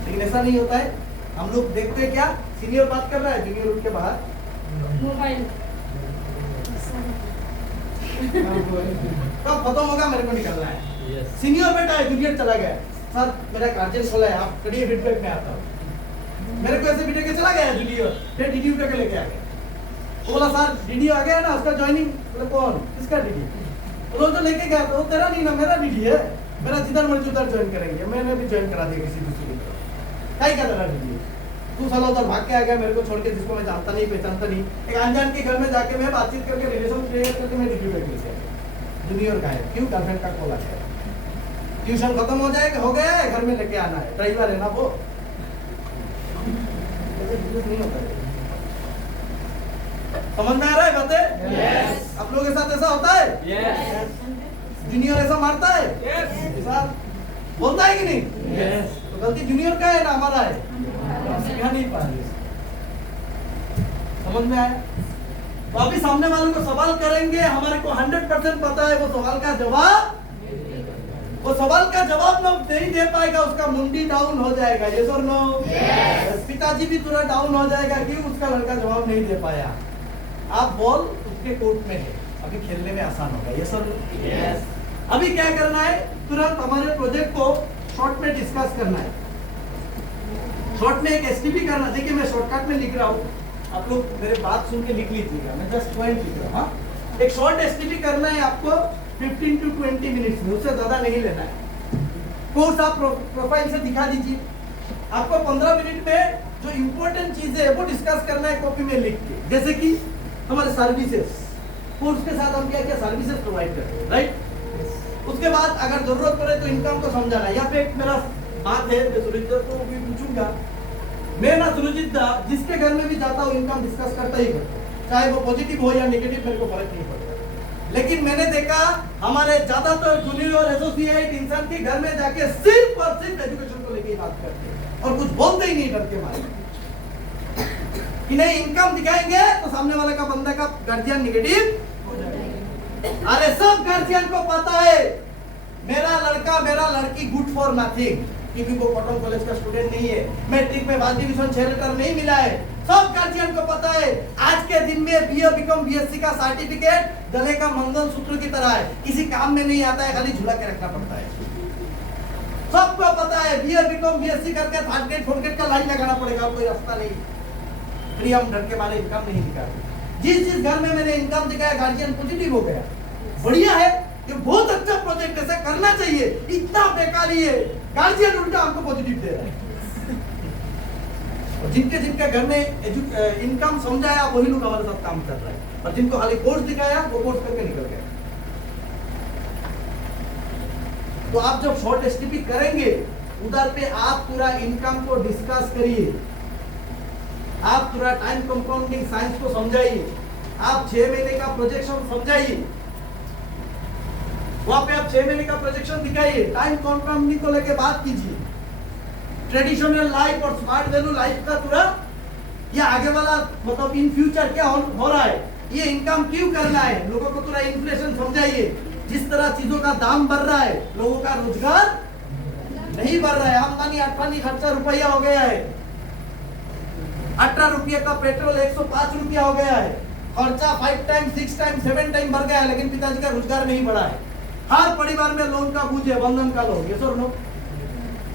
लेकिन ऐसा नहीं होता है. हम लोग देखते हैं क्या, सीनियर बात कर रहा है, जूनियर उठ के बाहर मोबाइल. कब खत्म होगा, मेरे को निकलना है. सीनियर बैठा है, जूनियर चला गया. सर मेरा गार्जियन खोला है, आप करिए फीडबैक में आता हूँ. मेरे को ऐसे बिठा के चला गया जूनियर, फिर डीडी उठा के लेके आ गया. वो बोला सर डीडी आ गया ना, उसका ज्वाइनिंग. बोले कौन, किसका डीडी? वो तो लेके गया था, वो तेरा नहीं ना, मेरा डीडी है. मेरा जिधर मर्जी उधर ज्वाइन करेंगे. मैंने भी ज्वाइन करा दिया किसी दूसरे की. क्या तेरा डीडी? तू साला उधर भाग के आ गया मेरे को छोड़ के, जिसको मैं जानता नहीं पहचानता नहीं. एक अनजान के घर में जाके मैं बातचीत करके रिलेशन क्रिएट करके मैं डीडी पे भेज दिया. जूनियर का है, क्यों? गर्लफ्रेंड का कॉल आ गया. ट्यूशन खत्म हो जाएगा, हो गया है, घर में लेके आना है. ड्राइवर है ना वो. नहीं होता है. समझ में आ रहा है बातें? yes. आप लोगों के साथ ऐसा होता है? yes. जूनियर ऐसा मारता है? yes. बोलता है कि नहीं? yes. तो गलती जूनियर का है ना हमारा है? सिखा नहीं पा रहे. समझ में आया? तो अभी सामने वाले को सवाल करेंगे, हमारे को 100% पता है वो सवाल का जवाब, वो सवाल का जवाब नहीं दे पाएगा, उसका मुंडी डाउन हो जाएगा. यस और नो? यस. पिताजी भी तुरंत डाउन हो जाएगा कि उसका लड़का जवाब नहीं दे पाया. आप बॉल उसके कोर्ट में है, अभी खेलने में आसान होगा. यस और नो? यस. अभी क्या करना है, तुरंत हमारे प्रोजेक्ट को शॉर्ट में डिस्कस करना है. शॉर्ट में एक एसटीपी करना. देखिए मैं शॉर्टकट में लिख रहा हूँ, आप लोग मेरे बात सुन के लिख लीजिएगा, मैं जस्ट पॉइंट लिख रहा हूँ. एक शॉर्ट एसटीपी करना है आपको 15 to 20 मिनट्स में, उससे ज्यादा नहीं लेना है. कोर्स आप प्रोफाइल से दिखा दीजिए. आपको 15 मिनट में जो इम्पोर्टेंट चीजें है वो डिस्कस करना है कॉपी में लिख के. जैसे कि हमारे सर्विसेज, कोर्स के साथ हम क्या क्या सर्विसेज प्रोवाइड करते हैं, राइट. उसके बाद अगर जरूरत पड़े तो इनकम को समझाना है. यहाँ पे एक मेरा बात है, मैं सुरजीत को भी पूछूंगा. मैं ना सुरजीत जिसके घर में भी जाता हूँ इनकम डिस्कस करता ही करता हूँ, चाहे वो पॉजिटिव हो या नेगेटिव, मेरे को फर्क नहीं पड़ता. लेकिन मैंने देखा हमारे ज्यादातर जूनियर एसोसिएट इंसान के घर में जाके सिर्फ और सिर्फ एजुकेशन को लेके ही बात करते हैं और कुछ बोलते ही नहीं डर के मारे कि नहीं इनकम दिखाएंगे तो सामने वाले का बंदा का गार्जियन निगेटिव हो जाएगा। अरे सब गार्जियन को पता है मेरा लड़का मेरा लड़की गुड फॉर नथिंग, क्योंकि वो कॉटन कॉलेज का स्टूडेंट नहीं है, मैट्रिक में फर्स्ट डिवीजन 6 लेटर नहीं मिला है। सब गार्जियन को पता है आज के दिन में बीए बीकॉम बीएससी का सर्टिफिकेट गले का मंगलसूत्र की तरह है, किसी काम में नहीं आता है, खाली झूला के रखना पड़ता है। सबको पता है बीए बीकॉम बीएससी करके थर्ड ग्रेड फोर्थ ग्रेड का लाइन लगाना पड़ेगा, कोई रास्ता नहीं। फिर हम डर के मारे इनकम नहीं दिखाते। जिस घर में मैंने इनकम दिखाया गार्जियन पॉजिटिव हो गया, बढ़िया है, ये बहुत अच्छा प्रोजेक्ट है, ऐसा करना चाहिए, इतना बेकार ही है, गार्जियन उल्टा हमको पॉजिटिव दे रहा है। और जिनके घर में इनकम समझाया वही लोग हमारे साथ काम कर रहे हैं, और जिनको खाली कोर्स दिखाया वो कोर्स करके निकल गए। तो आप जब शॉर्ट एसटीपी करेंगे उधर पे आप पूरा इनकम को डिस्कस करिए, आप पूरा टाइम कंपाउंडिंग साइंस को समझाइए, आप 6 महीने का प्रोजेक्शन समझाइए, वहां पे आप 6 महीने का प्रोजेक्शन दिखाइए, टाइम कंपाउंडिंग को लेके बात कीजिए, ट्रेडिशनल लाइफ और स्मार्ट वैल्यू लाइफ का पूरा ये आगे वाला मतलब इन फ्यूचर क्या हो रहा है, ये इनकम क्यों करना है, लोगों को पूरा इन्फ्लेशन समझाइए, जिस तरह चीजों का दाम बढ़ रहा है लोगों का रोजगार नहीं बढ़ रहा है, आमदनी अठानी खर्चा रुपया हो गया है, 18 रुपये का पेट्रोल 105 रुपया हो गया है, खर्चा 5 टाइम 6 टाइम 7 टाइम बढ़ गया है, लेकिन पिताजी का रोजगार नहीं बढ़ा है। हर परिवार में लोन का बोझ है, बंधन का लोन, ये सर नो,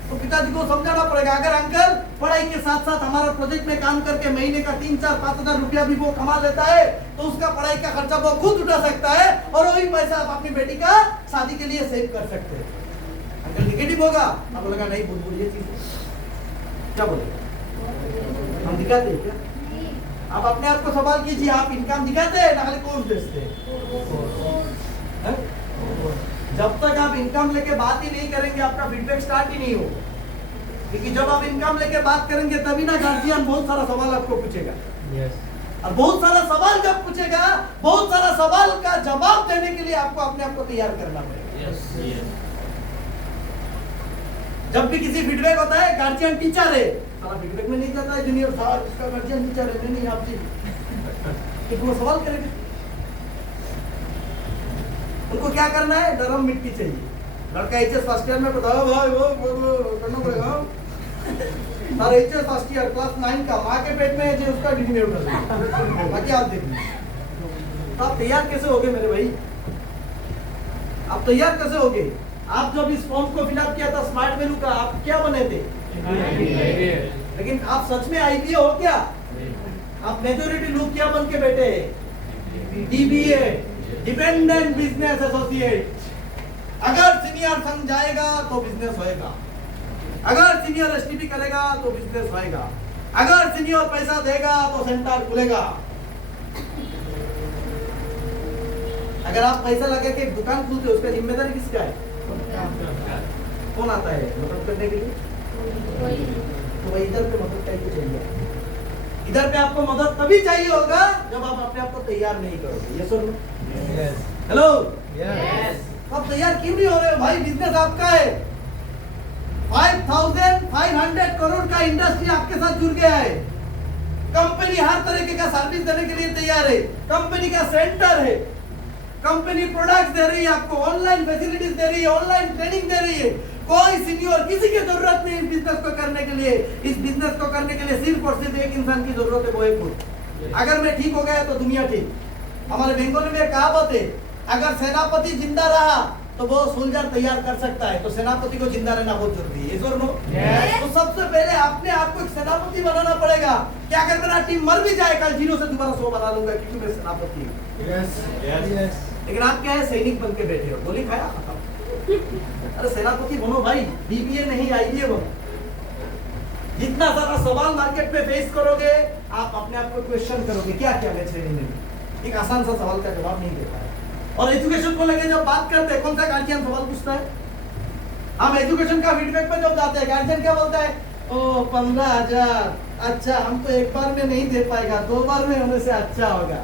तो पिताजी को समझाना पड़ेगा। अगर अंकल पढ़ाई के साथ साथ हमारा प्रोजेक्ट में काम करके महीने का 3-4-5 हजार रुपया भी वो कमा लेता है तो उसका पढ़ाई का खर्चा वो खुद उठा सकता है और वही पैसा आप अपनी बेटी का शादी के लिए सेव कर सकते हैं। अंकल निगेटिव होगा, आप बोलेगा नहीं बुलबुल ये चीज क्या बोलेगा, हम दिखाते हैं क्या? आप अपने आप को सवाल कीजिए, आप इनकम दिखाते हैं ना खाली कोर्स बेचते हैं? जब तक आप इनकम लेके बात ही नहीं करेंगे आपका फीडबैक स्टार्ट ही नहीं होगा, क्योंकि जब आप इनकम लेके बात करेंगे तभी ना गार्जियन बहुत सारा सवाल आपको पूछेगा। और बहुत सारा सवाल जब पूछेगा, बहुत सारा सवाल का जवाब देने के लिए आपको अपने आप को तैयार करना पड़ेगा। जब भी किसी फीडबैक होता है गार्जियन टीचर है, सारा फीडबैक में नहीं जाता है जूनियर साहब इसका गार्जियन टीचर है, नहीं आप जी वो सवाल करेंगे। उनको क्या करना है, नरम मिट्टी चाहिए। लड़का एचएस फर्स्ट ईयर में बताओ भाई वो करना पड़ेगा, और एचएस फर्स्ट ईयर क्लास 9 का माँ के पेट में है जो उसका डिग्री में उठा बाकी आप देखिए। तो आप तैयार कैसे होगे मेरे भाई, आप तैयार कैसे होगे? आप जब इस फॉर्म को फिलअप किया था स्मार्ट वैल्यू का, आप क्या बने थे? लेकिन आप सच में आईबीए हो क्या? आप मेजॉरिटी लोग क्या बन के बैठे हैं? DBA, dependent business associate. अगर सीनियर संघ जाएगा तो बिजनेस होएगा, अगर सीनियर एसटीपी करेगा तो बिजनेस होएगा, अगर सीनियर पैसा देगा तो सेंटर खुलेगा। अगर आप पैसा लगा के एक दुकान खोलते हो उसका जिम्मेदारी किसका है? कौन आता है मदद करने के लिए? तो भाई इधर पे मदद चाहिए, इधर पे आपको मदद तभी चाहिए होगा जब आप अपने आप को तैयार नहीं करोगे। यस और नो? हेलो, आप तैयार क्यों नहीं हो रहे हो भाई? बिजनेस आपका है, 5500 करोड़ का इंडस्ट्री आपके साथ जुड़ गया है, कंपनी हर तरीके का सर्विस देने के लिए तैयार है, कंपनी का सेंटर है, कंपनी प्रोडक्ट्स दे रही है आपको, ऑनलाइन फैसिलिटीज दे रही है, ऑनलाइन ट्रेनिंग दे रही है। कोई सीनियर किसी की जरूरत नहीं इस बिजनेस को करने के लिए। इस बिजनेस को करने के लिए सिर्फ और सिर्फ एक इंसान की जरूरत है, वो है खुद। अगर मैं ठीक हो गया तो दुनिया ठीक। हमारे बंगाली में कहावत है, अगर सेनापति जिंदा रहा तो वो सोल्जर तैयार कर सकता है, तो सेनापति को जिंदा रहना बहुत जरूरी है। नो? तो सबसे पहले अपने आप को एक सेनापति बनाना पड़ेगा कि अगर मेरा टीम मर भी जाए कल 0 से दोबारा 100 बना लूंगा क्योंकि मैं सेनापति हूँ। लेकिन आप क्या है, सैनिक बन के बैठे हो, गोली खाया खत्म। अरे सेनापति बनो भाई, बीबीए नहीं आईबीए बनो। जितना सारा सवाल मार्केट में फेस करोगे आप अपने आप को क्वेश्चन करोगे क्या क्या मैं ट्रेनिंग में एक आसान सा सवाल का जवाब नहीं दे पाया। और एजुकेशन को लेके जब बात करते हैं कौन सा गार्जियन सवाल पूछता है? हम एजुकेशन का फीडबैक पे जब जाते हैं गार्जियन क्या बोलता है? ओ 15,000, अच्छा हम तो एक बार में नहीं दे पाएगा, 2 बार में होने से अच्छा होगा।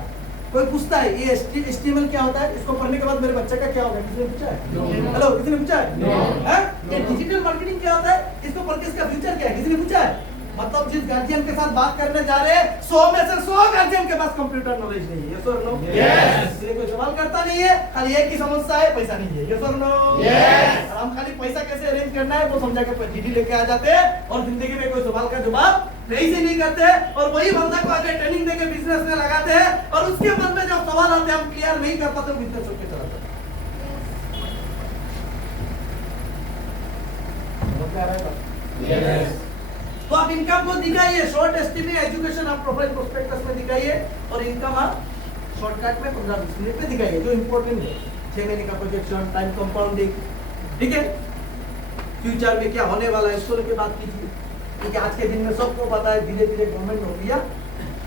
कोई पूछता है ये HTML क्या होता है, इसको पढ़ने के बाद मेरे बच्चे का क्या होगा, किसी ने पूछा है? हेलो, किसी ने पूछा है? ये डिजिटल मार्केटिंग क्या होता है, इसको पढ़ के इसका फ्यूचर क्या है, किसी ने पूछा है? मतलब जिस गार्जियन के साथ बात करने जा रहे हैं 100 में से 100 गार्जियन के पास कंप्यूटर नॉलेज नहीं है, यस और नो? यस। इसलिए कोई सवाल करता नहीं है, खाली एक ही समस्या है, पैसा नहीं है, यस और नो? यस। और हम खाली पैसा कैसे अरेंज करना है वो समझा के जीडी लेके आ जाते हैं और जिंदगी में कोई सवाल का जवाब सही से नहीं करते और वही बंदा को आगे ट्रेनिंग देके बिजनेस में लगाते हैं और उसके मन में जब सवाल आते हैं हम क्लियर नहीं कर पाते, बिजनेस छोड़ के चला जाता है। तो आप इनकम को दिखाइए, शॉर्ट एस्टिमेट एजुकेशन आप प्रोफाइल प्रोस्पेक्टस में दिखाइए और इनकम आप शॉर्टकट में 15-20 मिनट में दिखाइए जो इंपॉर्टेंट है, 6 महीने का प्रोजेक्शन, टाइम कंपाउंडिंग, ठीक है, फ्यूचर में क्या होने वाला है इसको लेके बात कीजिए, क्योंकि आज के दिन में सबको पता है धीरे धीरे गवर्नमेंट नौकरियां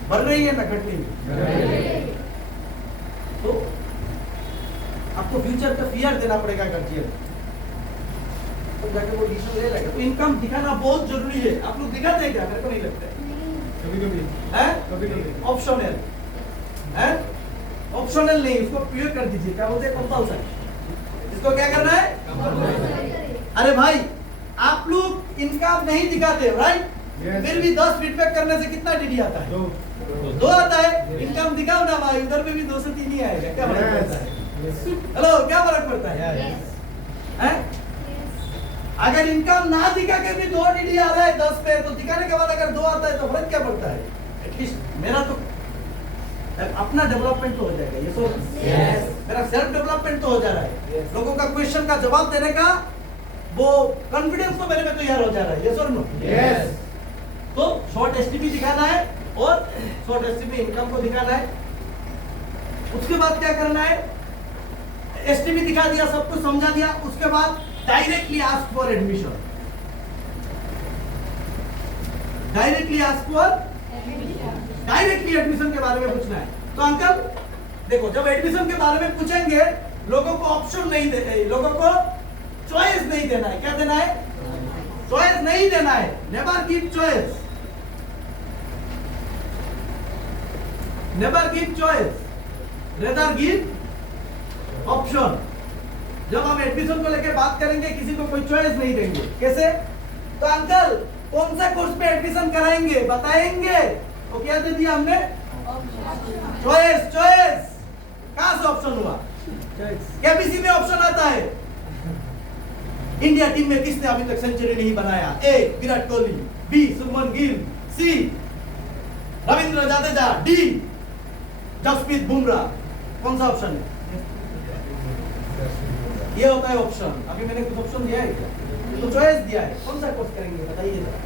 बढ़ रही है ना घट रही है, तो आपको फ्यूचर का फियर देना पड़ेगा गार्जियन, तो जाके वो डिसीजन ले लेगा। तो इनकम दिखाना बहुत जरूरी है, आप लोग दिखाते हैं क्या, मेरे को नहीं लगता है, कभी-कभी है, कभी-कभी ऑप्शनल है, ऑप्शनल नहीं, इसको प्योर कर दीजिए, क्या बोलते हैं कंपल्सरी, इसको क्या करना है? अरे भाई आप लोग इनकम नहीं दिखाते राइट, फिर भी 10 फीडबैक करने से कितना डीडी आता है? 2 आता है। इनकम दिखाओ ना भाई, उधर पे भी 2 से 3 ही आएगा, क्या फर्क पड़ता है? हेलो, क्या फर्क पड़ता है? हैं? अगर इनकम ना दिखा के भी 2 डीडी आ रहा है 10 पे, तो दिखाने के बाद अगर 2 आता है तो फर्क क्या पड़ता है? एटलीस्ट मेरा तो अपना डेवलपमेंट तो हो जाएगा, ये सो मेरा सेल्फ डेवलपमेंट तो हो जा रहा है, लोगों का क्वेश्चन का जवाब देने का वो कॉन्फिडेंस तो मेरे में तैयार हो जा रहा है, यस और नो? यस। तो शॉर्ट एसटीपी दिखाना है और शॉर्ट एसटीपी इनकम को दिखाना है, उसके बाद क्या करना है? एसटीपी दिखा दिया, सब कुछ समझा दिया, उसके बाद directly ask for admission, directly ask for directly admission के बारे में पूछना है। तो अंकल देखो, जब एडमिशन के बारे में पूछेंगे लोगों को ऑप्शन नहीं देना, लोगों को चॉइस नहीं देना है, क्या देना है? चॉइस नहीं देना है, never give choice, never give choice, rather give option. जब हम एडमिशन को लेकर बात करेंगे किसी को कोई चॉइस नहीं देंगे, कैसे? तो अंकल कौन सा कोर्स में एडमिशन कराएंगे बताएंगे, तो क्या दे दिया हमने? चॉइस। चॉइस कहां से ऑप्शन हुआ? केबीसी में ऑप्शन आता है, इंडिया टीम में किसने अभी तक सेंचुरी नहीं बनाया? ए विराट कोहली, बी शुभमन गिल, सी रविंद्र जडेजा, डी जसप्रीत बुमराह। कौन सा ऑप्शन है? ये होता है ऑप्शन। अभी मैंने कुछ ऑप्शन दिया है क्या? तो चॉइस दिया है, कौन सा कोर्स करेंगे बताइए जरा।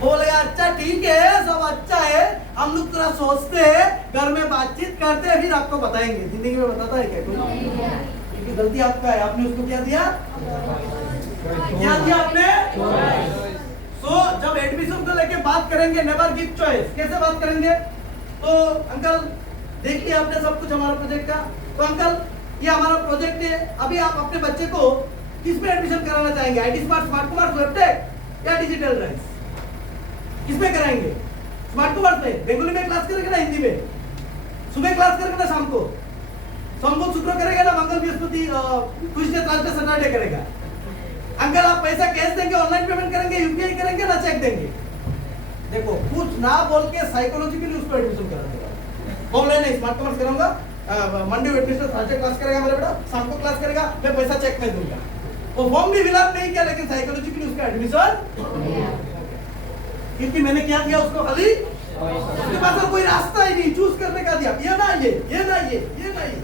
बोले अच्छा ठीक है, सब अच्छा है, हम लोग थोड़ा सोचते हैं, घर में बातचीत करते हैं, फिर आपको बताएंगे। जिंदगी में बताता है क्या कोई? क्योंकि गलती आपका है, आपने उसको क्या दिया? क्या दिया आपने? सो जब एडमिशन को लेके बात करेंगे नेवर गिव चॉइस, कैसे बात करेंगे? तो अंकल देख लिया आपने सब कुछ हमारा प्रोजेक्ट का, तो अंकल ये हमारा प्रोजेक्ट है, अभी आप अपने बच्चे को किस में एडमिशन कराना चाहेंगे? आईटी स्मार्ट, स्मार्ट कॉमर्स, वेबटेक या डिजिटल राइस? किसमें कराएंगे? स्मार्ट कॉमर्स में। बेंगोली में क्लास करेंगे ना हिंदी में? सुबह क्लास करेंगे ना शाम को? सोमवार शुक्र करेगा ना, मंगल बृहस्पति ट्यूसडे थर्सडे सैटरडे करेगा। अंकल आप पैसा कैश देंगे, ऑनलाइन पेमेंट करेंगे, यूपीआई करेंगे ना चेक देंगे? देखो कुछ ना बोल के साइकोलॉजिकली उसको एडमिशन करा देगा। ऑनलाइन नहीं, स्मार्ट कॉमर्स कराऊंगा, मंडे एडमिशन, थर्सडे क्लास करेगा मेरा बेटा, शाम को क्लास करेगा, मैं पैसा चेक में दूंगा। वो फॉर्म भी फिलअप नहीं किया, लेकिन साइकोलॉजिकली उसका एडमिशन, क्योंकि मैंने क्या दिया उसको? खाली उसके पास कोई रास्ता ही नहीं चूज करने का दिया, ये ना ये ना ये ना ये।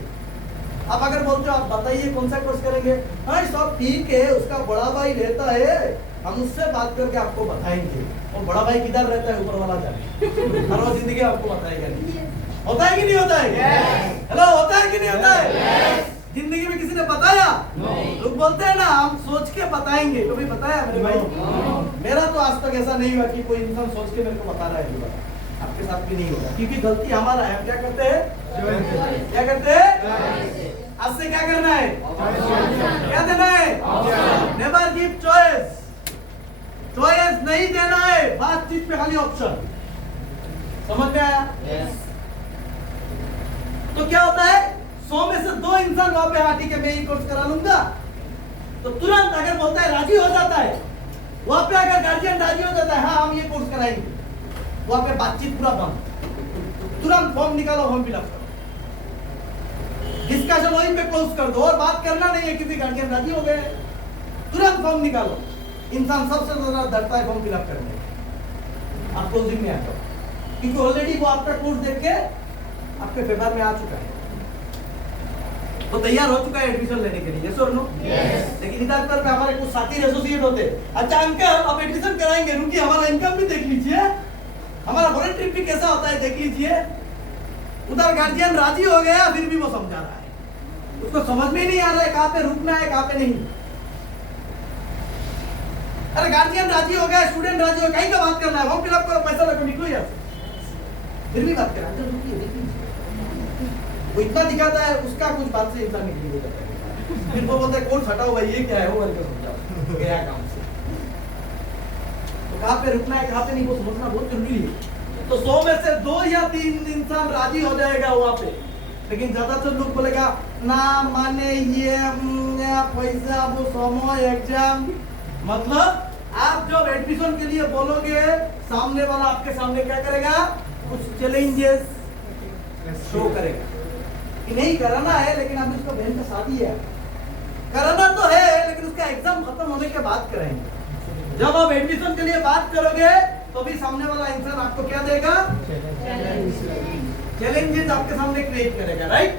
आप अगर बोलते हो आप बताइए कौन सा कोर्स करेंगे, हाँ सब ठीक है, उसका बड़ा भाई रहता है, हम उससे बात करके आपको बताएंगे। और बड़ा भाई किधर रहता है? ऊपर वाला जाने, हर रोज जिंदगी आपको बताएगा नहीं। होता है कि नहीं होता है? हेलो, होता है कि नहीं होता है? जिंदगी में किसी ने बताया? लोग बोलते हैं ना हम सोच के बताएंगे, कभी बताया मेरे भाई? मेरा तो आज तक ऐसा नहीं हुआ कि कोई इंसान सोच के मेरे को बता रहा है। आपके साथ भी नहीं होगा, क्योंकि गलती हमारा है। हम क्या करते हैं? क्या करते हैं? आज से क्या करना है? क्या देना है? Never give choice. चॉइस नहीं देना है, बातचीत पे खाली ऑप्शन। समझ में आया? तो क्या होता है 100 में से 2 इंसान वहां पे हाँ ठीक है मैं ये कोर्स करा लूंगा, तो तुरंत अगर बोलता है राजी हो जाता है, वहां पे अगर गार्जियन राजी हो जाता है हाँ हम ये कोर्स कराएंगे, वहां पे बातचीत पूरा बंद, तुरंत फॉर्म निकालो फॉर्म फिलअप करो, डिस्कशन वहीं पे क्लोज कर दो और बात करना नहीं है क्योंकि गार्जियन राजी हो गए, तुरंत फॉर्म निकालो। इंसान सबसे ज्यादा डरता है फॉर्म फिलअप करने में, आप क्लोजिंग में आ जाओ क्योंकि ऑलरेडी वो आपका कोर्स देख के आपके फेवर में आ चुका है, तो तैयार हो चुका है एडमिशन लेने के लिए, यस और नो? लेकिन इधर पर हमारे कुछ साथी एसोसिएट होते, अच्छा अंकल आप एडमिशन कराएंगे, रुकिए हमारा इनकम भी देख लीजिए, हमारा फॉरेन ट्रिप भी कैसा होता है देख लीजिए। उधर गार्जियन राजी हो गया फिर भी वो समझा रहा है, उसको समझ में नहीं आ रहा है कहाँ पे रुकना है कहाँ पे नहीं। अरे गार्जियन राजी हो गया, स्टूडेंट राजी हो गया, कहीं का बात करना है, फॉर्म फिलअप करो, पैसा लगो, निकलो यहाँ से, फिर भी बात करें, रुकिए देखिए वो इतना दिखाता है उसका कुछ बात से इंसान निकल हो जाता है, फिर वो बोलता है कोर्स हटाओ भाई ये क्या है, वो करके समझाओ गया काम से। तो कहाँ पे रुकना है कहाँ पे नहीं वो समझना बहुत जरूरी है। तो 100 में से 2 या 3 इंसान राजी हो जाएगा वहाँ पे, लेकिन ज्यादातर लोग बोलेगा ना माने ये पैसा वो समय एग्जाम, मतलब आप जब एडमिशन के लिए बोलोगे सामने वाला आपके सामने क्या करेगा, कुछ चैलेंजेस शो करेगा कि नहीं कराना है लेकिन अभी उसका बहन का शादी है, कराना तो है लेकिन उसका एग्जाम खत्म होने के बाद कराएंगे। जब आप एडमिशन के लिए बात करोगे तो भी सामने वाला इंसान आपको क्या देगा, चैलेंजेस आपके सामने क्रिएट करेगा, राइट?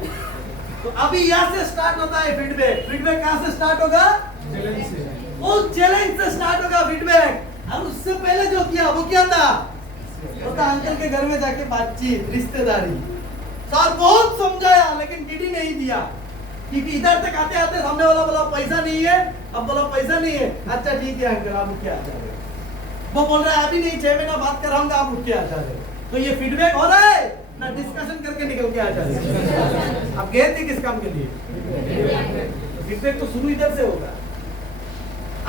तो अभी यहाँ से स्टार्ट होता है फीडबैक। फीडबैक कहाँ से स्टार्ट होगा, उस चैलेंज से स्टार्ट होगा फीडबैक। और उससे पहले जो किया वो क्या था, वो था अंकल के घर में जाके बातचीत, रिश्तेदारी। सर बहुत समझाया लेकिन टीडी नहीं दिया, क्योंकि इधर तक आते आते सामने वाला बोला पैसा नहीं है, अब बोला पैसा नहीं है, अच्छा ठीक है अंकल आप उठ के आ जा रहे, वो बोल रहा है अभी नहीं 6 महीना बात कराऊंगा आप उठ के आ जा रहे। तो ये फीडबैक हो रहा है ना, डिस्कशन करके निकल के आ जा रहे। आप गए थे किस काम के लिए, फीडबैक तो शुरू इधर से होगा,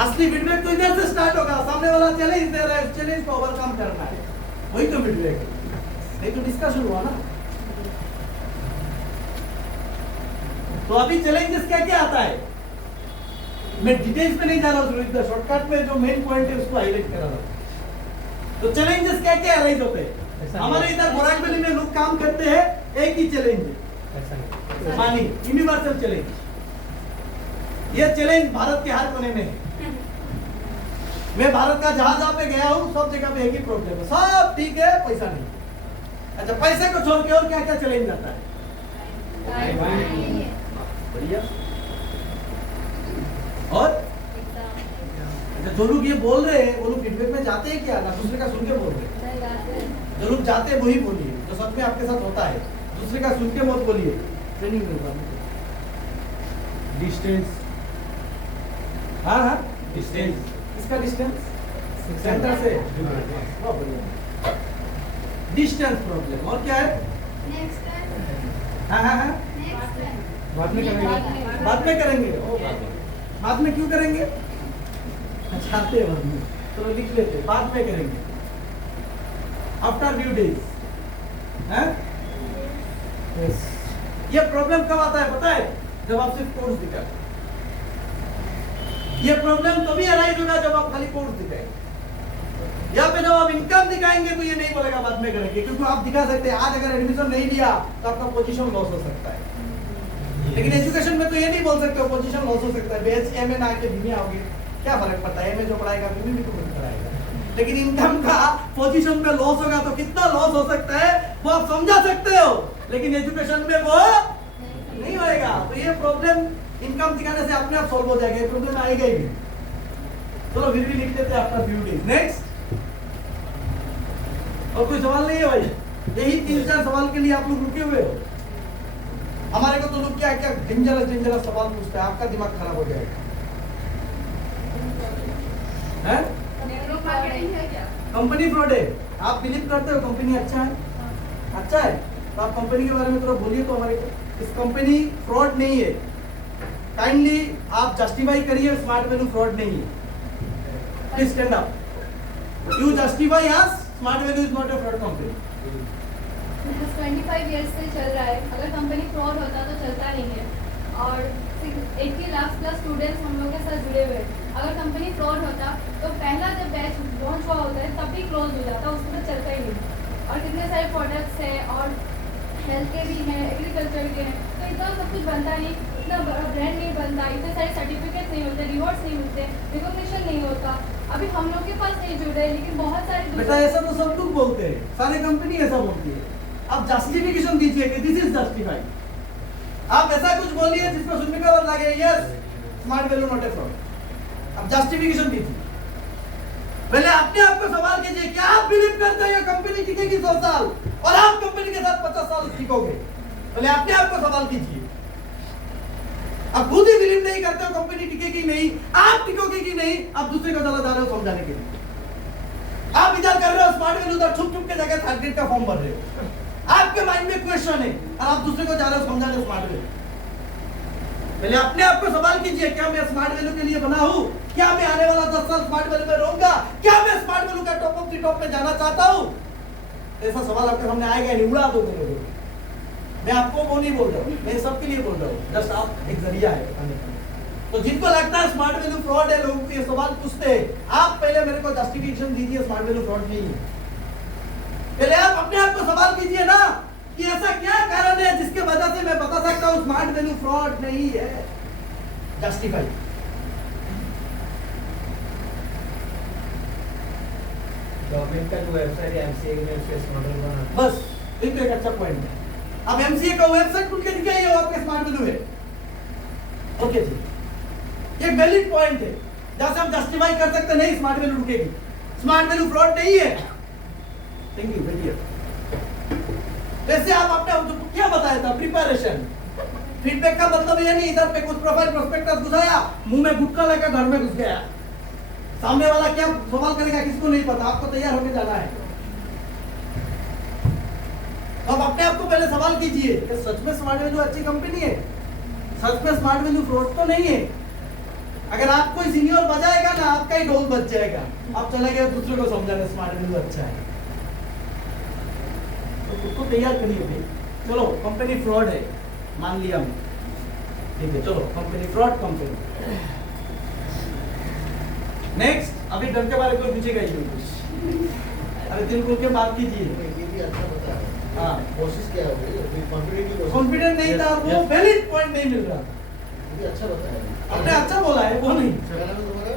असली फीडबैक तो इधर से स्टार्ट होगा। सामने वाला चैलेंज दे रहा है, उस चैलेंज को ओवरकम करना है, वही तो फीडबैक है, नहीं तो डिस्कशन हुआ ना। तो अभी चैलेंजेस क्या क्या आता है, मैं डिटेल्स में नहीं जा रहा हूँ, शॉर्टकट में जो मेन पॉइंट है उसको हाईलाइट करा रहा हूँ। तो चैलेंजेस क्या क्या अराइज होते हैं हमारे इधर बोराकबेली में, लोग काम करते हैं, एक ही चैलेंज है पानी, यूनिवर्सल चैलेंज। ये चैलेंज भारत के हर कोने में है। मैं भारत का जहां पे गया हूँ सब जगह पे एक ही प्रॉब्लम है, सब ठीक है पैसा नहीं। अच्छा पैसे को छोड़ के और क्या क्या चैलेंज आता है, बढ़िया। और अच्छा जो लोग ये बोल रहे हैं वो लोग फीडबैक में जाते हैं क्या, ना दूसरे का सुन के बोल रहे हैं? जो लोग जाते हैं वही बोलिए, जो सच में आपके साथ होता है, दूसरे का सुन के मत बोलिए। ट्रेनिंग मिलता है डिस्टेंस, हाँ हाँ डिस्टेंस, इसका डिस्टेंस सेंटर से, डिस्टेंस प्रॉब्लम। और क्या है, हाँ हाँ हाँ बाद में करेंगे, बाद में करेंगे, बाद में क्यों करेंगे, चाहते हैं बाद में, तो लिख लेते बाद में करेंगे, आफ्टर ड्यू डेज। ये प्रॉब्लम कब आता है पता है, जब आप सिर्फ कोर्स दिखाए। ये प्रॉब्लम तभी अराइज होगा जब आप खाली कोर्स दिखाएंगे, यहाँ पे जब आप इनकम दिखाएंगे तो ये नहीं बोलेगा बाद में करेंगे, क्योंकि आप दिखा सकते हैं आज अगर एडमिशन नहीं लिया तो आपका पोजीशन लॉस हो सकता है। लेकिन एजुकेशन में तो ये नहीं बोल सकते हो पोजीशन लॉस हो सकता है, बेच एमए ना आके बीमे आओगे, क्या फर्क पड़ता है, एमए जो पढ़ाएगा बीमे भी तो कुछ कराएगा। लेकिन इनकम का पोजीशन में लॉस होगा तो कितना लॉस हो सकता है वो आप समझा सकते हो, लेकिन एजुकेशन में वो नहीं होएगा। तो ये प्रॉब्लम इनकम दिखाने से अपने आप सॉल्व हो जाएगा, ये प्रॉब्लम आएगा ही नहीं। चलो फिर भी लिख लेते हैं आफ्टर फ्यू डेज। नेक्स्ट, और कोई सवाल नहीं है भाई, यही 3-4 सवाल के लिए आप लोग रुके हुए हो। हमारे को तो लोग क्या क्या डेंजरस सवाल पूछते हैं, आपका दिमाग खराब हो जाएगा। हैं? कंपनी फ्रॉड है, आप बिलीव करते हो कंपनी अच्छा है? अच्छा है तो आप कंपनी के बारे में थोड़ा बोलिए तो हमारे को। इस कंपनी फ्रॉड नहीं है, काइंडली आप जस्टिफाई करिए स्मार्ट वैल्यू फ्रॉड नहीं है। Please stand up, you justify us smart value is not a fraud company. 25 years से चल रहा है। अगर कंपनी फ्रॉड होता तो चलता नहीं है। और 80 लाख प्लस स्टूडेंट्स हम लोग के साथ जुड़े हुए हैं। अगर कंपनी फ्रॉड होता तो पहला जब बैच लॉन्च हुआ होता है तब भी क्लोज हो जाता, उसके बाद चलता ही नहीं। और कितने सारे प्रोडक्ट्स हैं और हेल्थ के भी हैं, एग्रीकल्चर के हैं, तो इतना सब कुछ बनता नहीं, इतना ब्रांड नहीं बनता, इतने सारे सर्टिफिकेट्स नहीं होते, रिवॉर्ड्स नहीं मिलते, रिकॉग्निशन नहीं होता। अभी हम लोग के पास नहीं जुड़े, लेकिन बहुत सारे बेटा ऐसा तो सब लोग बोलते हैं, सारी कंपनी ऐसा बोलती है। आप जस्टिफिकेशन दीजिए कि दिस इज जस्टिफाइड। आप ऐसा कुछ बोलिए जिसको सुनने का बाद लगे yes smart value not a fraud. आप जस्टिफिकेशन दीजिए। पहले अपने आप को सवाल कीजिए, क्या आप बिलीव करते हैं ये कंपनी टिकेगी 100 साल और आप कंपनी के साथ 50 साल टिकोगे? पहले अपने आप को सवाल कीजिए। आप खुद ही बिलीव नहीं करते हो कंपनी टिकेगी नहीं, आप टिकोगे कि नहीं, आप दूसरे को चला जा रहे हो समझाने के लिए। आप इधर कर रहे हो स्मार्ट वैल्यू, उधर छुप छुप के जगह थर्ड ग्रेड का फॉर्म भर रहे हो। आपके माइंड में क्वेश्चन है और आप दूसरे को जा रहे हो समझाने स्मार्ट वैल्यू। पहले अपने आप को सवाल कीजिए, क्या मैं स्मार्ट वैल्यू के लिए बना हूं? क्या मैं आने वाला 10 साल स्मार्ट वैल्यू में रहूंगा? क्या मैं स्मार्ट वैल्यू का टॉप ऑफ द टॉप में जाना चाहता हूं? ऐसा सवाल आपके सामने आएगा नहीं, उड़ा दो मेरे को। मैं आपको वो नहीं बोल रहा हूं, मैं सबके लिए बोल रहा हूं। जस्ट आप एक जरिया है बताने का। तो जिनको लगता है स्मार्ट वैल्यू फ्रॉड है, लोगों को ये सवाल पूछते हैं, आप पहले मेरे को जस्टिफिकेशन दीजिए स्मार्ट वैल्यू फ्रॉड नहीं है। पहले आप अपने आप को सवाल कीजिए ना कि ऐसा क्या कारण है जिसके वजह से मैं बता सकता हूं स्मार्ट वैल्यू फ्रॉड नहीं है। जस्टिफाई। गवर्नमेंट का जो वेबसाइट है एमसीए में फेस मॉडल बना, बस एक अच्छा पॉइंट है। आप एमसीए का वेबसाइट खुल के दिखाइए, आपके स्मार्ट वैल्यू है। ओके जी, ये वैलिड पॉइंट है जहां से हम जस्टिफाई कर सकते नहीं स्मार्ट वैल्यू रुकेगी, स्मार्ट वैल्यू फ्रॉड नहीं है। थैंक यू भैया। वैसे आप आपने क्या बताया था, प्रिपरेशन। फीडबैक का मतलब ये नहीं इधर पे कुछ प्रोफाइल प्रोस्पेक्टस घुसाया, मुंह में गुटखा लेकर घर में घुस गया। सामने वाला क्या सवाल करेगा किसको नहीं पता, आपको तैयार होकर जाना है। अब अपने आप को पहले सवाल कीजिए कि सच में स्मार्ट वैल्यू अच्छी कंपनी है, सच में स्मार्ट वैल्यू फ्रॉड तो नहीं है। अगर आप कोई सीनियर बजाएगा ना, आपका ही ढोल बज जाएगा, आप चले गए दूसरे को समझाने स्मार्ट वैल्यू अच्छा है। तो खुद को तैयार करिए भाई। चलो कंपनी फ्रॉड है मान लिया हम, ठीक है, चलो कंपनी फ्रॉड कंपनी। नेक्स्ट, अभी डर के बारे में पूछेगा ही कुछ, अरे दिल खोल के बात कीजिए। ये भी अच्छा बताया। हाँ, कोशिश क्या हो गई, कॉन्फिडेंट नहीं था, वो वैलिड पॉइंट नहीं मिल रहा। ये भी अच्छा बताया। आपने अच्छा बोला है, वो नहीं। क्या नाम है तुम्हारा?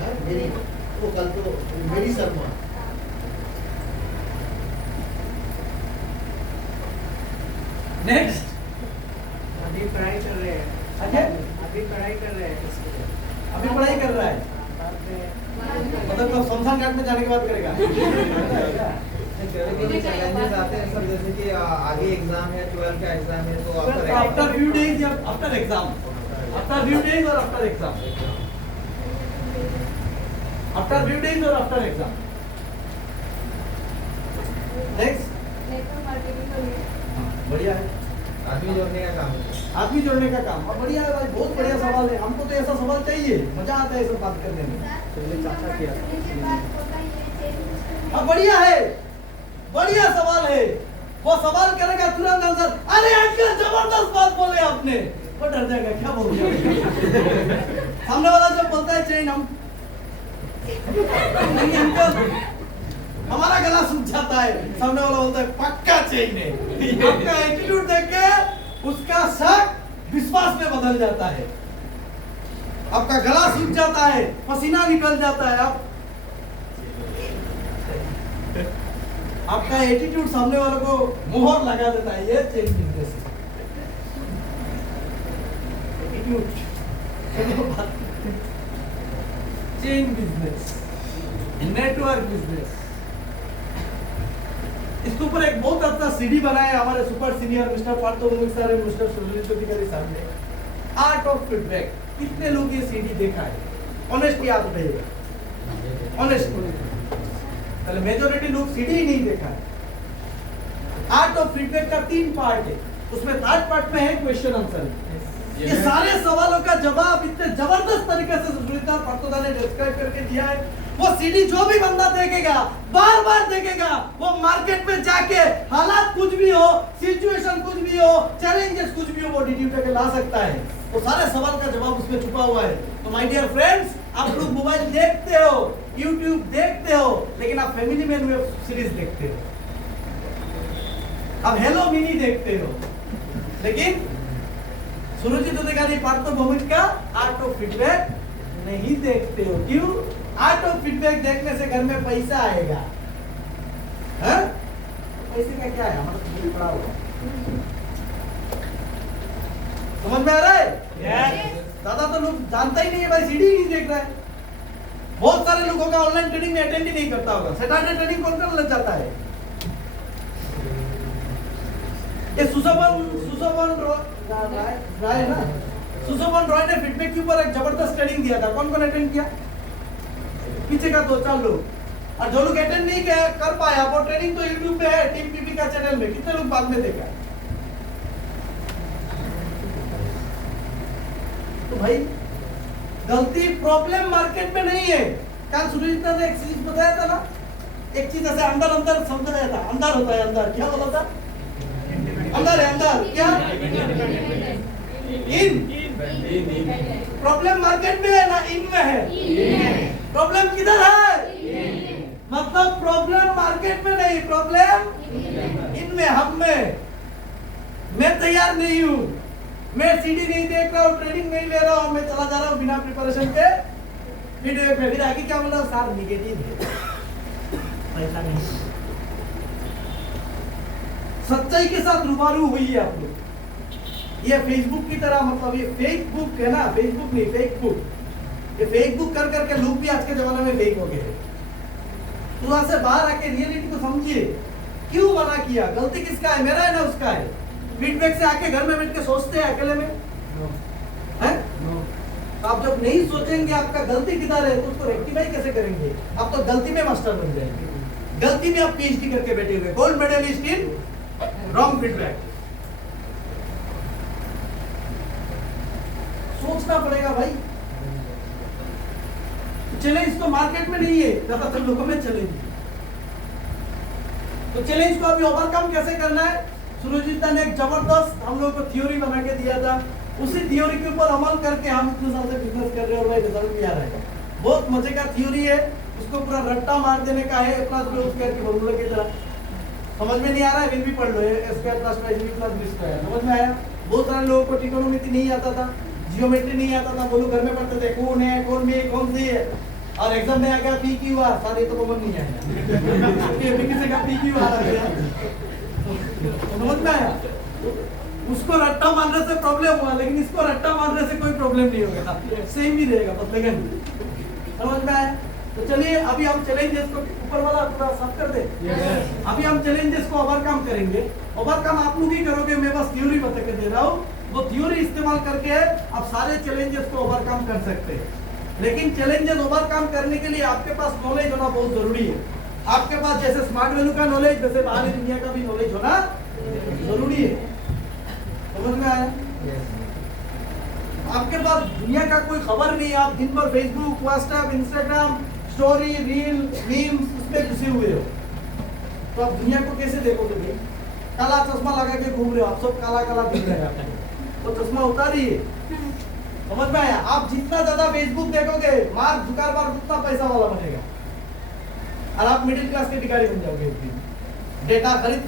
हाँ, मेरी, वो कल तो मेरी शर्मा। नेक्स्ट, अभी पढ़ाई कर रहे हैं। अच्छा, अभी पढ़ाई कर रहे हैं इसके लिए। अभी पढ़ाई कर रहा है, बाद में मतलब तो शमशान घाट में जाने के बाद करेगा। कभी चैलेंजेस आते हैं सर, जैसे कि आगे एग्जाम है, 12 का एग्जाम है, तो आफ्टर फ्यू डेज या after exam, after few days और after exam, after few days और after exam. Next, network marketing का भी बढ़िया है, आदमी जोड़ने का काम है। आदमी जोड़ने का काम। और बढ़िया है भाई, बहुत बढ़िया सवाल है। हमको तो ऐसा सवाल चाहिए, मजा आता है ये सब बात करने में। अब बढ़िया है, बढ़िया सवाल है। वो सवाल करेगा तुरंत आंसर, अरे अंकल जबरदस्त बात बोले आपने, वो डर जाएगा क्या बोल रहे। सामने वाला जब बोलता है चेन, हम नहीं अंकल, हमारा गला सूख जाता है। सामने वाला बोलता है पक्का चेन है। आपका एटीट्यूड देख के उसका शक विश्वास में बदल जाता है, आपका गला सूख जाता है, पसीना निकल जाता है। आपका एटीट्यूड सामने वाले को मोहर लगा देता है, ये चेन बिजनेस है। Attitude chain business, network business. इसके ऊपर एक बहुत अच्छा सीडी बनाया हमारे super senior mister Partho sir और मिस्टर सुनील अधिकारी साहब ने, आर्ट ऑफ फीडबैक। कितने लोग ये सीडी देखा है? ऑनेस्टली आप बताइएगा, ऑनेस्टली। पहले मेजॉरिटी लोग सीडी ही नहीं देखा है। आर्ट ऑफ फीडबैक का 3 पार्ट है, उसमें 3rd पार्ट में है क्वेश्चन आंसर। ये सारे सवालों का जवाब इतने जबरदस्त तरीके से सुनीता पार्थोदा ने डिस्क्राइब करके दिया है। वो सीडी जो भी बंदा देखेगा, बार बार देखेगा, वो मार्केट में जाके हालात कुछ भी हो, सिचुएशन कुछ भी हो, चैलेंजेस कुछ भी हो, वो डीडी पे ला सकता है। वो सारे सवाल का जवाब उसमें छुपा हुआ है। तो माय डियर फ्रेंड्स, आप लोग मोबाइल देखते हो, यूट्यूब देखते हो, लेकिन आप फैमिली मैन वेब सीरीज देखते हो, आप हेलो मिनी देखते हो, लेकिन सुरुचित अधिकारी पार्थ भौमिक का आर्ट ऑफ फीडबैक नहीं देखते हो। क्यों? आर्ट ऑफ फीडबैक देखने से घर में पैसा आएगा। है? पैसे का क्या है? हमारा तो पड़ा हुआ समझ में आ रहा है? ज्यादा तो लोग जानता ही नहीं है भाई, सीडी नहीं देख रहा है। बहुत सारे लोगों का ऑनलाइन ट्रेनिंग में अटेंड ही नहीं करता होगा। सैटरडे ट्रेनिंग कौन करने लग जाता है? ये सुशोभन रॉय ना, सुशोभन रॉय ने फीडबैक के ऊपर एक जबरदस्त ट्रेनिंग दिया था। कौन कौन अटेंड किया? पीछे का 2-4 लोग। और जो लोग अटेंड नहीं कर पाया, वो ट्रेनिंग तो यूट्यूब पे है, टीम पीपी का चैनल में। कितने लोग बाद में देखा? तो भाई गलती प्रॉब्लम मार्केट में नहीं है। कल सुनीता ने एक चीज बताया था ना, एक चीज ऐसे अंदर अंदर समझाया था। अंदर होता है अंदर, क्या बोला था? अंदर है अंदर, क्या? इन प्रॉब्लम मार्केट में है ना, इन में है। प्रॉब्लम किधर है? मतलब प्रॉब्लम मार्केट में नहीं, प्रॉब्लम इनमें, हम में। मैं तैयार नहीं हूँ, मैं सीडी नहीं देख रहा हूँ, ट्रेनिंग नहीं ले रहा हूँ, मैं चला जा रहा हूँ बिना प्रिपरेशन के वीडियो पे। फिर आगे क्या बोला? सार निगेटिव है, पैसा नहीं। सच्चाई के साथ रूबरू हुई है आप लोग। ये फेसबुक की तरह, मतलब ये फेक बुक है ना, फेसबुक नहीं, फेक बुक। ये फेक बुक कर करके लोग भी आज के जमाने में फेक हो गए। तो वहां से बाहर आके रियलिटी को समझिए। क्यों मना किया? गलती किसका है? मेरा है ना उसका है? फीडबैक से आके घर में बैठ के सोचते हैं अकेले में? हैं? तो आप जब नहीं सोचेंगे आपका गलती किधर है, तो उसको रेक्टिफाई कैसे करेंगे? आप तो गलती में मास्टर बन जाएंगे। गलती में आप पीएचडी करके बैठे हुए, gold medalist in wrong feedback. सोचना पड़ेगा भाई। चैलेंज तो मार्केट में नहीं है, ज्यादातर लोगों में चैलेंज। तो चैलेंज को अभी ओवरकम कैसे करना है? सुरजीता ने एक जबरदस्त हम लोगों को थ्योरी बना के दिया था। उसी थ्योरी के ऊपर अमल करके हम इतने साल से बिजनेस कर रहे हैं और भाई रिजल्ट भी आ रहा है। बहुत मजे का थ्योरी है, उसको पूरा रट्टा मार देने का है। प्लस बी स्क्वायर की फॉर्मूला की तरह। समझ में नहीं आ रहा है, फिर भी पढ़ लो। A square plus Y plus B square समझ में आया? बहुत सारे लोगों को ट्रिगोनोमेट्री नहीं आता था, जियोमेट्री नहीं आता था, बोलो घर में पढ़ते थे कौन है कौन भी कौन सी है, और एग्जाम में आ गया पी क्यू आर, सारे तो कॉमन नहीं आया। ये किसी का पी क्यू आर आ गया, समझ में आया? उसको रट्टा मारने से प्रॉब्लम हुआ, लेकिन इसको रट्टा मारने से कोई प्रॉब्लम नहीं होगा, सेम ही रहेगा, बदलेगा नहीं। समझ में आया? तो चलिए अभी हम चैलेंजेस को ऊपर वाला पूरा साफ कर दे। अभी हम चैलेंजेस को ओवरकम करेंगे। ओवरकम आप लोग ही करोगे, मैं बस थ्योरी बता के दे रहा हूँ। वो थ्योरी इस्तेमाल करके आप सारे चैलेंजेस को ओवरकम कर सकते हैं। लेकिन चैलेंजेस ओवरकम करने के लिए आपके पास नॉलेज होना बहुत जरूरी है। आपके पास जैसे स्मार्ट वैल्यू का नॉलेज, वैसे बाहरी दुनिया का भी नॉलेज होना जरूरी है। समझ में आया? आपके पास दुनिया का कोई खबर नहीं है, आप दिन भर Facebook, WhatsApp, Instagram, story, reel, memes उसमें घुसे हुए हो, तो आप दुनिया को कैसे देखोगे भाई? काला चश्मा लगा के घूम रहे हो, आप सब काला काला दिख रहे हैं, तो चश्मा उतारिए। समझ में आया? आप जितना ज्यादा फेसबुक देखोगे, मार्क जुकरबर्ग उतना पैसा वाला बनेगा, और आप मिडिल क्लास के भिखारी बन जाओगे एक दिन। डेटा खरीद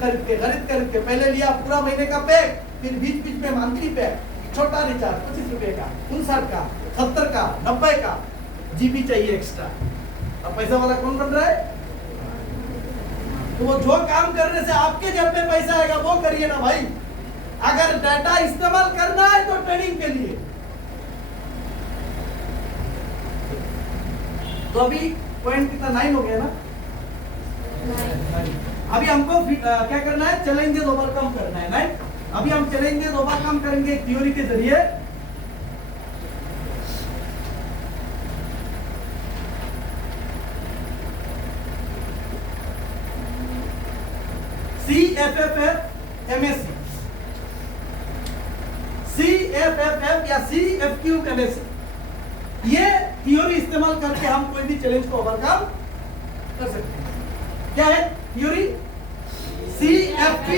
के पहले लिया पूरा महीने का पैक, फिर बीच बीच में मंथली पैक, छोटा रिचार्ज 25 रुपए का, 59 का, 70 का, 90 का जीबी चाहिए एक्स्ट्रा। अब पैसा वाला कौन बन रहा है? तो वो जो काम करने से आपके जेब में पैसा आएगा वो करिए ना भाई। अगर डाटा इस्तेमाल करना है तो ट्रेनिंग के लिए। तो अभी पॉइंट कितना 9 हो गया ना? अभी हमको क्या करना है? चैलेंजेस ओवरकम करना है। राइट? अभी हम चैलेंजेस ओवरकम करेंगे एक थ्योरी के जरिए। CFFF MSc, CFFF या CFQ MSc, ये थियोरी इस्तेमाल करके हम कोई भी चैलेंज को ओवरकम कर सकते हैं। क्या है थियोरी? CFQ,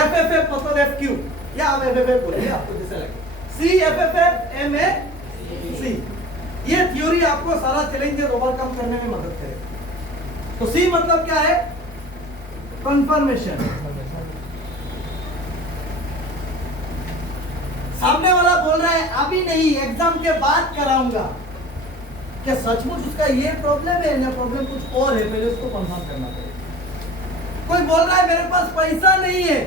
FFF मतलब FQ, या आप FFF बोलिए, आपको जैसे लगे। CFFF MAC, ये थियोरी आपको सारा चैलेंजेस ओवरकम करने में मदद करेगा। तो C मतलब क्या है? कंफर्मेशन। सामने वाला बोल रहा है अभी नहीं, एग्जाम के बाद कराऊंगा, क्या सचमुच उसका ये प्रॉब्लम है या प्रॉब्लम कुछ और है? पहले उसको कंफर्म करना पड़ेगा। कोई बोल रहा है मेरे पास पैसा नहीं है,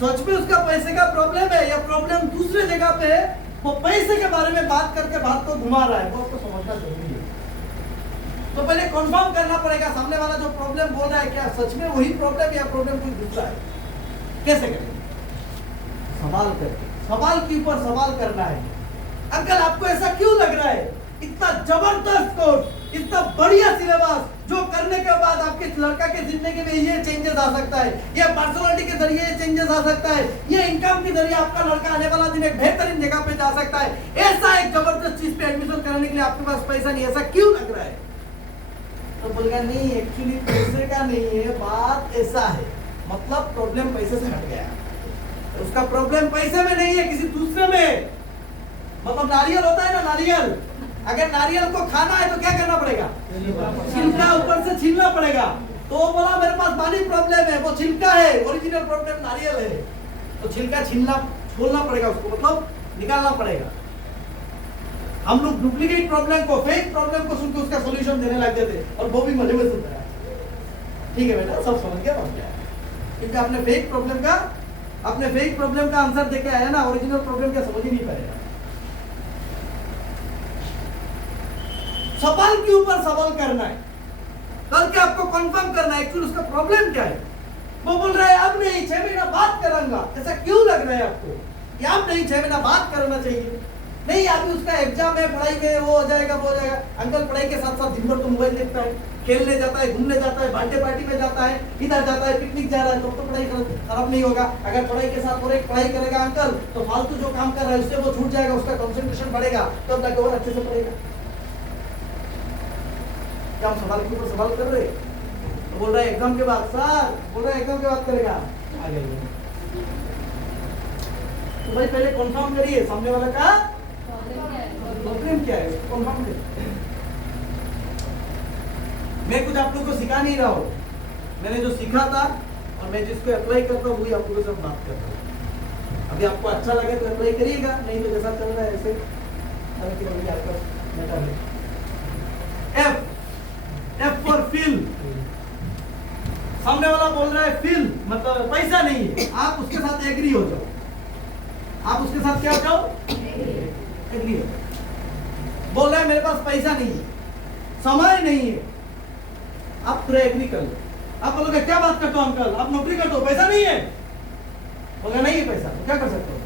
सच में उसका पैसे का प्रॉब्लम है या प्रॉब्लम दूसरे जगह पे है? वो पैसे के बारे में बात करके बात को घुमा रहा है, वो आपको समझना जरूरी है। तो पहले कंफर्म करना पड़ेगा सामने वाला जो प्रॉब्लम बोल रहा है क्या सच में वही प्रॉब्लम या प्रॉब्लम कोई दूसरा है। कैसे करेंगे? सवाल करके, सवाल के ऊपर सवाल करना है। अंकल आपको ऐसा क्यों लग रहा है? इतना जबरदस्त कोर्स, इतना बढ़िया सिलेबस, जो करने के बाद आपके लड़का के जिंदगी में ये चेंजेस आ सकता है, ये पर्सनालिटी के जरिए ये चेंजेस आ सकता है, ये इनकम के जरिए आपका लड़का आने वाला दिन एक बेहतरीन जगह पे जा सकता है, ऐसा एक जबरदस्त चीज पे एडमिशन कराने के लिए आपके पास पैसा नहीं, ऐसा क्यों लग रहा है? तो बोलेगा नहीं एक्चुअली पैसे का नहीं है, बात ऐसा है, मतलब प्रॉब्लम पैसे से हट गया, उसका प्रॉब्लम पैसे में नहीं है, किसी दूसरे में। मतलब नारियल होता है ना, नारियल, अगर नारियल को खाना है तो क्या करना पड़ेगा? छिलका ऊपर से छीलना पड़ेगा। तो वो बोला मेरे पास पानी प्रॉब्लम है, वो छिलका है, ओरिजिनल प्रॉब्लम नारियल है, तो छिलका छीलना छोड़ना पड़ेगा, उसको मतलब निकालना पड़ेगा। हम लोग डुप्लीकेट प्रॉब्लम को, फेक प्रॉब्लम को सुनकर उसका सॉल्यूशन देने लग जाते और वो भी मजे में सुन रहा है। ठीक है बेटा, सब समझ गया बात क्या है? क्योंकि आपने फेक प्रॉब्लम का आंसर देके आया ना, ओरिजिनल प्रॉब्लम क्या समझ ही नहीं पाएगा। सवाल के ऊपर सवाल करना है, करके आपको कंफर्म करना है एक्चुअली उसका प्रॉब्लम क्या है। वो बोल रहा है अब नहीं 6 महीना बात कराऊंगा, ऐसा क्यों लग रहा है आपको? कि अब नहीं 6 महीना बात करना चाहिए, नहीं अभी उसका एग्जाम है, पढ़ाई में वो हो जाएगा वो हो जाएगा। अंकल पढ़ाई के साथ साथ दिन भर तो मोबाइल देखता है, खेलने जाता है, घूमने जाता है, बर्थडे पार्टी में जाता है, इधर जाता है, पिकनिक जा रहा है, तो पढ़ाई खराब नहीं होगा। अगर पढ़ाई के साथ और एक पढ़ाई करेगा अंकल तो फालतू जो काम कर रहा है उससे वो छूट जाएगा, उसका कंसंट्रेशन बढ़ेगा, तो अब जाके और अच्छे से पढ़ेगा। क्या हम सवाल के ऊपर सवाल कर रहे? तो बोल रहा है एग्जाम के बाद, सर बोल रहा है एग्जाम के बाद करेगा, आ गया। तो भाई पहले कंफर्म करिए सामने वाला का प्रॉब्लम क्या है, कंफर्म करिए। मैं कुछ आप लोगों को सिखा नहीं रहा हूँ, मैंने जो सीखा था और मैं जिसको अप्लाई करता हूँ वही आप लोगों से बात कर रहा हूँ। अभी आपको अच्छा लगे तो अप्लाई करिएगा, नहीं तो जैसा चल रहा है ऐसे आपका मैटर है। F for fill, सामने वाला बोल रहा है fill मतलब पैसा नहीं है, आप उसके साथ एग्री हो जाओ, आप उसके साथ क्या हो जाओ? एग्री हो जाओ। बोल रहा है मेरे पास पैसा नहीं है, समय नहीं है, आप पूरा एग्री कर लो। आप बोलोगे क्या बात करते हो अंकल, आप नौकरी करते हो, पैसा नहीं है? बोला नहीं है पैसा, तो क्या कर सकते हो?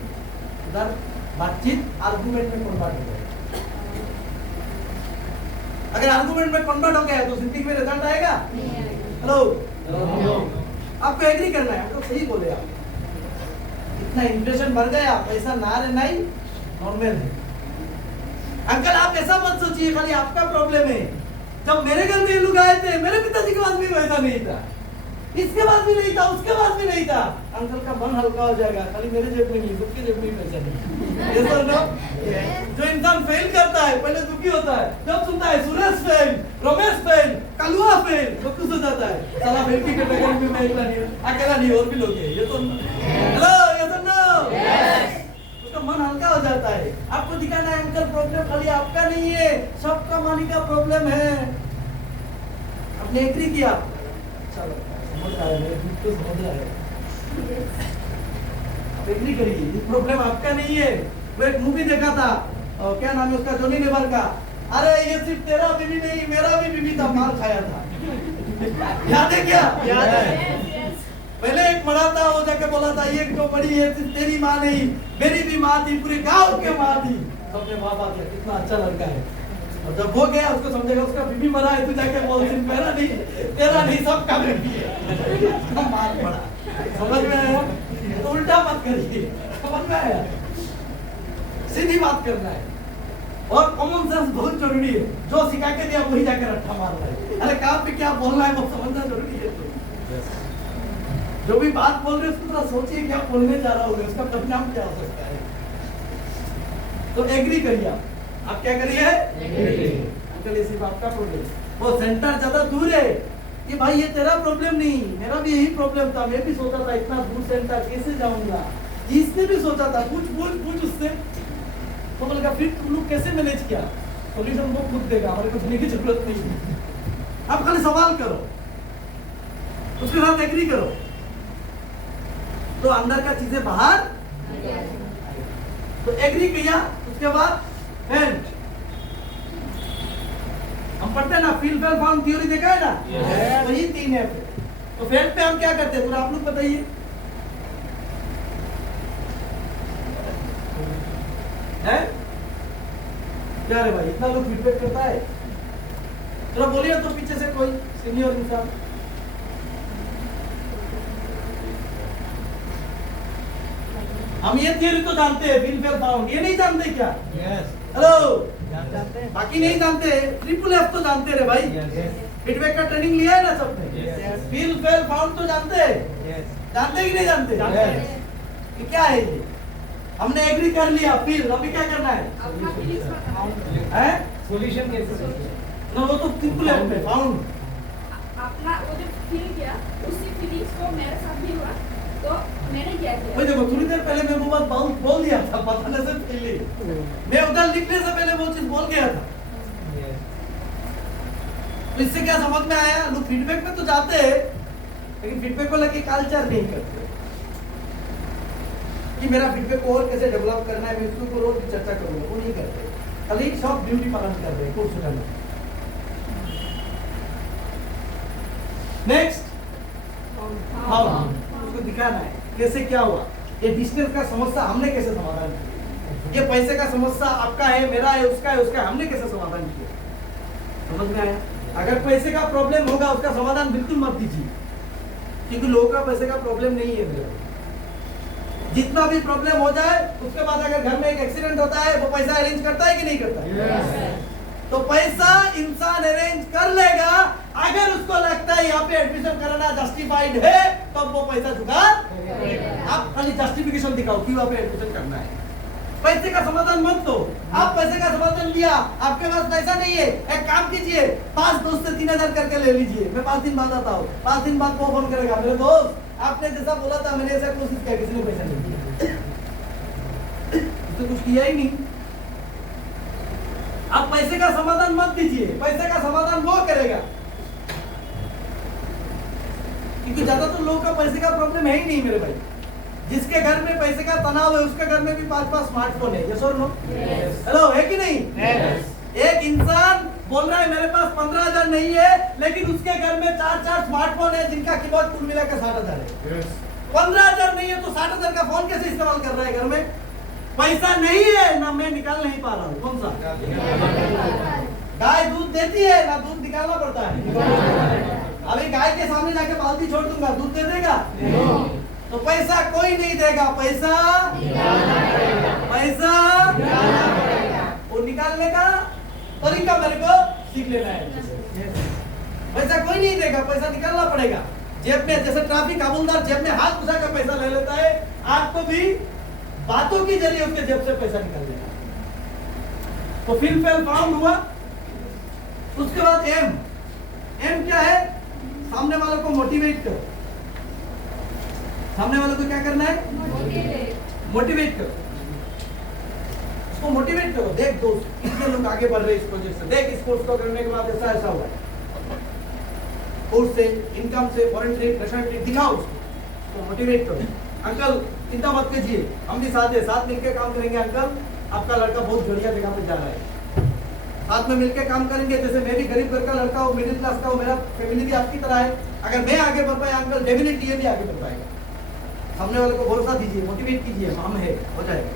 उधर बातचीत आर्गुमेंट में कन्वर्ट हो जाएगा। अगर आर्गुमेंट में कन्वर्ट हो गया तो जिंदगी में रिजल्ट आएगा? हेलो, आपको एग्री करना है, आपको सही बोले आप। इतना इंप्रेशन बढ़ गया, पैसा ना रे नहीं नॉर्मल है। अंकल आप ऐसा मत सोचिए खाली आपका प्रॉब्लम है, जब मेरे घर में ये लोग आए थे मेरे पिताजी के पास भी पैसा नहीं था, इसके पास भी नहीं था, उसके पास भी नहीं था। अंकल का मन हल्का हो जाएगा, खाली मेरे जेब में नहीं, सबके जेब में पैसा नहीं। ये तो नो, जो इंसान फेल करता है पहले दुखी होता है, जब सुनता है सुरेश फेल, रमेश फेल, कलुआ फेल, तो खुश हो जाता है, साला फेल की कैटेगरी में मैं अकेला नहीं, और भी लोग हैं। ये तो हेलो, ये तो नो, उसका मन हल्का हो जाता है। आपको दिखाना है अंकल प्रॉब्लम खाली आपका नहीं है, सबका मानी का प्रॉब्लम है। आपने एग्री किया, चलो समझ रहा है, मेरे खुद को समझ रहा है, आप एग्री करिए, ये प्रॉब्लम आपका नहीं है। वो एक मूवी देखा था, क्या नाम है उसका, जॉनी लीवर का, अरे ये सिर्फ तेरा बीवी नहीं मेरा भी बीवी था, मार खाया था। याद है क्या? याद है। पहले एक मरा था, वो जाके बोला था ये क्यों बड़ी है, सिर्फ तेरी माँ नहीं मेरी भी माँ थी, पूरे गांव के माँ थी। सबने वाह वाह किया, कितना अच्छा लड़का है। और जब वो गया उसको समझेगा उसका बीबी मरा है, तू जाके बोल सिर्फ मेरा नहीं तेरा नहीं सबका बीबी है। मार पड़ा, समझ में आया? तो उल्टा मत करिए, समझ में आया? सीधी बात करना है। और कॉमन सेंस बहुत जरूरी है। जो सिखा के दिया वही जाकर रट्टा मारना है। अरे कहाँ पे क्या बोलना है वो समझना जरूरी है। तो जो भी बात बोल रहे हो उसको थोड़ा सोचिए क्या बोलने जा रहा हूँ, उसका परिणाम क्या हो सकता है। तो एग्री करिए आप क्या करिए अंकल, इसी बात का प्रॉब्लम, वो सेंटर ज्यादा दूर है कि भाई ये तेरा प्रॉब्लम नहीं, मेरा भी यही प्रॉब्लम था, मैं भी सोचा था इतना दूर सेंटर कैसे जाऊंगा, इसने भी सोचा था, पूछ उससे। तो बोलेगा फिर तुम लोग कैसे मैनेज किया, सॉल्यूशन वो खुद देगा, हमारे को देने की जरूरत नहीं है। आप खाली सवाल करो, उसके साथ एग्री करो, तो अंदर का चीजें बाहर। तो एग्री किया, उसके बाद एंड हम पढ़ते हैं ना, फील फेल फाउंड थ्योरी देखा है ना, तो ये 3 है। तो फेल पे हम क्या करते हैं, पूरा आप लोग बताइए। है क्या रे भाई, इतना लोग फीडबैक करता है, चलो बोलिए तो पीछे से कोई सीनियर इंसान। हम ये थियरी तो जानते हैं, फील फेल फाउंड, ये नहीं जानते क्या? हेलो, बाकी नहीं जानते, ट्रिपल एफ तो जानते रे भाई, फीडबैक का ट्रेनिंग लिया है ना सबने, फील फेल फाउंड तो जानते हैं, जानते कि नहीं जानते? ये क्या है ये? हमने एग्री कर लिया, फिर अभी क्या करना है? हैं? सॉल्यूशन कैसे? ना वो तो ट्रिपल एफ में फाउंड। अपना वो जो फील किया उसी फीलिंग्स को मेरे साथ भी हुआ, तो मैंने क्या किया? भाई देखो, थोड़ी देर पहले मैं वो बात बोल दिया था, बताने से पहले मैं उधर लिखने से पहले वो चीज बोल गया था। तो इससे क्या समझ में आया, लोग फीडबैक में तो जाते हैं लेकिन फीडबैक को लेके कल्चर नहीं करते कि मेरा फीडबैक को और कैसे डेवलप करना है, मैं इसके ऊपर और भी चर्चा करूंगा, वो नहीं करते। कल एक सब ड्यूटी पालन कर रहे हैं कोर्स करना। नेक्स्ट उसको दिखाना है कैसे क्या हुआ, ये डिस्टेंस का समस्या हमने कैसे समाधान किया, ये पैसे का समस्या आपका है, मेरा है, उसका है, उसका है, हमने कैसे समाधान किया। समझ में आया? अगर पैसे का प्रॉब्लम होगा उसका समाधान बिल्कुल मत दीजिए, क्योंकि लोगों का पैसे का प्रॉब्लम नहीं है मेरा। जितना भी प्रॉब्लम हो जाए उसके बाद अगर घर में एक एक्सीडेंट होता है वो पैसा अरेंज करता है कि नहीं करता है? तो पैसा इंसान अरेंज कर लेगा अगर उसको लगता है यहाँ पे एडमिशन कराना जस्टिफाइड है, तो वो पैसा जुगाड़। आप खाली जस्टिफिकेशन दिखाओ क्यों आप एडमिशन करना है, पैसे का समाधान मत दो। आप पैसे का समाधान दिया, आपके पास पैसा नहीं है, एक काम कीजिए, 5 दोस्त से 3000 करके ले लीजिए, मैं 5 दिन बाद आता हूँ। 5 दिन बाद वो फोन करेगा, मेरे दोस्त आपने जैसा बोला था मैंने ऐसा कोशिश किया, किसी ने पैसा नहीं दिया, तो कुछ किया ही नहीं। आप पैसे का समाधान मत दीजिए, पैसे का समाधान वो करेगा, क्योंकि ज्यादातर लोगों का पैसे का प्रॉब्लम है ही नहीं मेरे भाई। जिसके घर में पैसे का तनाव है उसके घर में भी 5-5 स्मार्टफोन है, यस और नो? हेलो, है कि नहीं? एक इंसान बोल रहा है मेरे पास 15,000 नहीं है, लेकिन उसके घर में 4-4 स्मार्टफोन है जिनका कीमत कुल मिलाकर 60,000 है। 15,000 नहीं है तो 60,000 का फोन कैसे इस्तेमाल कर रहा है? घर में पैसा नहीं है ना, मैं निकाल नहीं पा रहा हूँ। कौन सा? गाय दूध देती है ना, दूध निकालना पड़ता है। अभी गाय के सामने जाके बाल्टी छोड़ दूंगा, दूध दे देगा? तो पैसा कोई नहीं देगा, पैसा वो निकालने का तरीका मेरे को सीख लेना है। पैसा कोई नहीं देगा, पैसा निकालना पड़ेगा। जेब में जैसे ट्रैफिक हवलदार जेब में हाथ घुसा कर पैसा ले लेता है, आपको भी बातों के जरिए उसके जेब से पैसा निकाल लेगा। तो फील फेल फाउंड हुआ। उसके बाद एम क्या है? सामने वालों को मोटिवेट करो। सामने वालों को क्या करना है? मोटिवेट करो, उसको मोटिवेट करो। देख दोस्त, कितने लोग आगे बढ़ रहे हैं इस प्रोजेक्ट से, देख इस कोर्स को करने के बाद ऐसा ऐसा हुआ, कोर्स से, इनकम से, फॉरेन ट्रिप, नेशनल ट्रिप, दिखाओ उसको, मोटिवेट करो। अंकल चिंता मत कीजिए, हम भी साथ है, साथ मिलकर काम करेंगे। अंकल आपका लड़का बहुत बढ़िया जगह पे जा रहा है, साथ में मिलकर काम करेंगे। जैसे मैं भी गरीब घर का लड़का हूँ, मिडिल क्लास का हूँ, मेरा फैमिली भी आपकी तरह है। अगर मैं आगे बढ़ पाया अंकल, डेफिनेटली ये भी आगे बढ़ पाएगा। सामने वाले को भरोसा दीजिए, मोटिवेट कीजिए, हम है, हो जाएगा।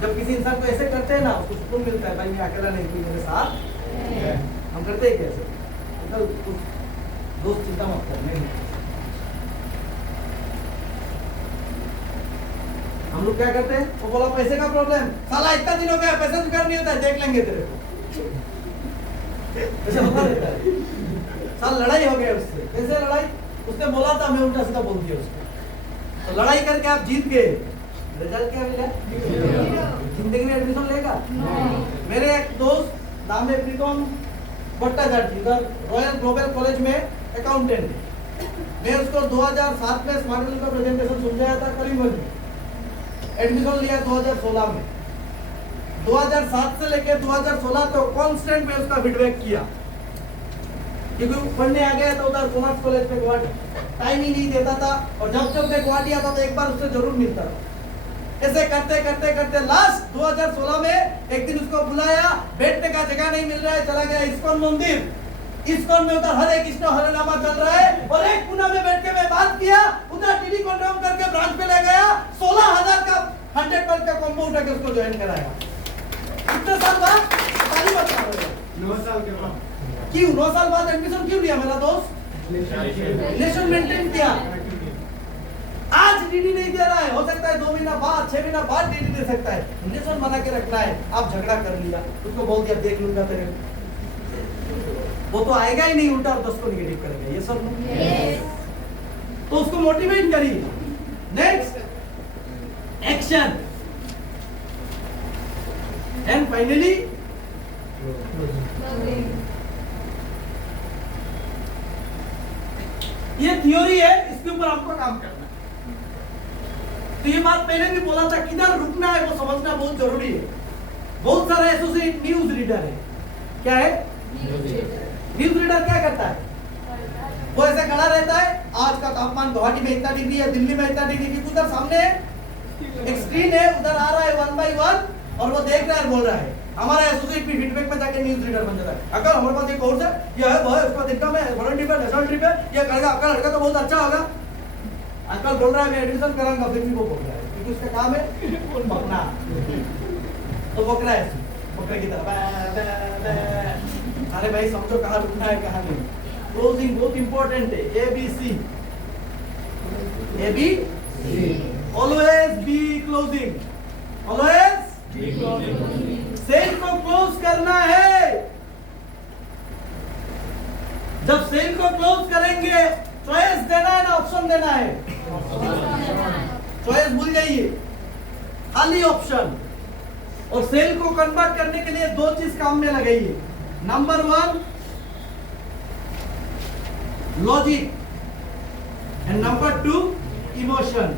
जब किसी इंसान को ऐसे करते हैं ना, उसको सुकून मिलता है, भाई मैं अकेला नहीं, कोई मेरे साथ। हम करते हैं कैसे? अंकल दोस्त चिंता मत कर, नहीं हम हम लोग क्या करते हैं, वो बोला पैसे का प्रॉब्लम, साला इतना दिन हो गया पैसा जुगाड़ नहीं होता है, देख लेंगे तेरे को, ऐसे होता रहता है। साल लड़ाई हो गया उससे, कैसे लड़ाई, उसने बोला था, मैं उल्टा सीधा बोल दिया उसको, तो लड़ाई करके आप जीत गए, रिजल्ट क्या मिला, जिंदगी में एडमिशन लेगा। मेरे एक दोस्त नाम है प्रीतम भट्टाचार्य, इधर रॉयल ग्लोबल कॉलेज में अकाउंटेंट है। मैं उसको 2007 में स्मार्ट का प्रेजेंटेशन सुनाया था करीमगंज में, एडमिशन लिया 2016 में। 2007 से लेकर 2016 तक कांस्टेंट में उसका फीडबैक किया, क्योंकि पढ़ने आ गया तो उधर कॉमर्स कॉलेज में गुवाहाटी, टाइम ही नहीं देता था, और जब मैं गुवाहाटी आता तो एक बार उससे जरूर मिलता था। ऐसे करते करते करते लास्ट 2016 में एक दिन उसको बुलाया, बैठने का जगह नहीं मिल रहा है, चला गया इस्कॉन मंदिर। इस्कॉन में उधर हरे कृष्ण हरे नामा चल रहा है, और एक कोना में बैठ के मैं बात किया, उधर टीडी कॉन्ट्रैक्ट करके ब्रांच पे ले गया, 16,000 का 100% का कॉम्बो उठा के उसको ज्वाइन कराया। कितने साल बाद, ताली बता रहे हो, 9 साल के बाद। क्यों 9 साल बाद एडमिशन क्यों लिया मेरा दोस्त, रिलेशन मेंटेन किया। आज डीडी नहीं दे रहा है, हो सकता है 2 महीना बाद 6 महीना बाद डीडी दे सकता है, रिलेशन बना के रखना है। आप झगड़ा कर लिया, उसको बोल दिया देख लूंगा तेरे, वो तो आएगा ही नहीं, उल्टा 10 को निगेटिव करेगा, ये सब तो उसको मोटिवेट करिए। नेक्स्ट एक्शन, एंड फाइनली ये थ्योरी है, इसके ऊपर आपको काम करना है। तो ये बात पहले भी बोला था, किधर रुकना है वो समझना बहुत जरूरी है। बहुत सारे एसोसिएट न्यूज रीडर है, क्या है न्यूज रीडर, क्या करता है, वो ऐसे खड़ा रहता है, आज का तापमान गुवाहाटी में इतना डिग्री है, दिल्ली में इतना डिग्री, क्योंकि उधर सामने एक स्क्रीन है, उधर आ रहा है 1 by 1, और वो देख रहा है, बोल रहा है। हमारा एसोसिएट भी फीडबैक में जाके न्यूज रीडर बन जाता है, अगर हमारे पास एक कोर्स है, ये है वो है, उसका इनकम है, फॉरेन ट्रिप है, नेशनल ट्रिप है, ये करेगा, आपका लड़का तो बहुत अच्छा होगा। अंकल बोल रहा है मैं एडमिशन कराऊंगा, फिर भी वो बोल रहा है, क्योंकि उसका काम है बकना, तो बकरा है, बकरे की तरह। अरे भाई समझो कहाँ रुकना है कहाँ नहीं। क्लोजिंग बहुत इंपॉर्टेंट है, ABC, always be closing, always sale को क्लोज करना है। जब सेल को क्लोज करेंगे, चॉइस देना है ना ऑप्शन देना है, चॉइस भूल जाइए, खाली ऑप्शन। और सेल को कन्वर्ट करने के लिए 2 चीज काम में लगाइए, number 1 logic and number 2 emotion.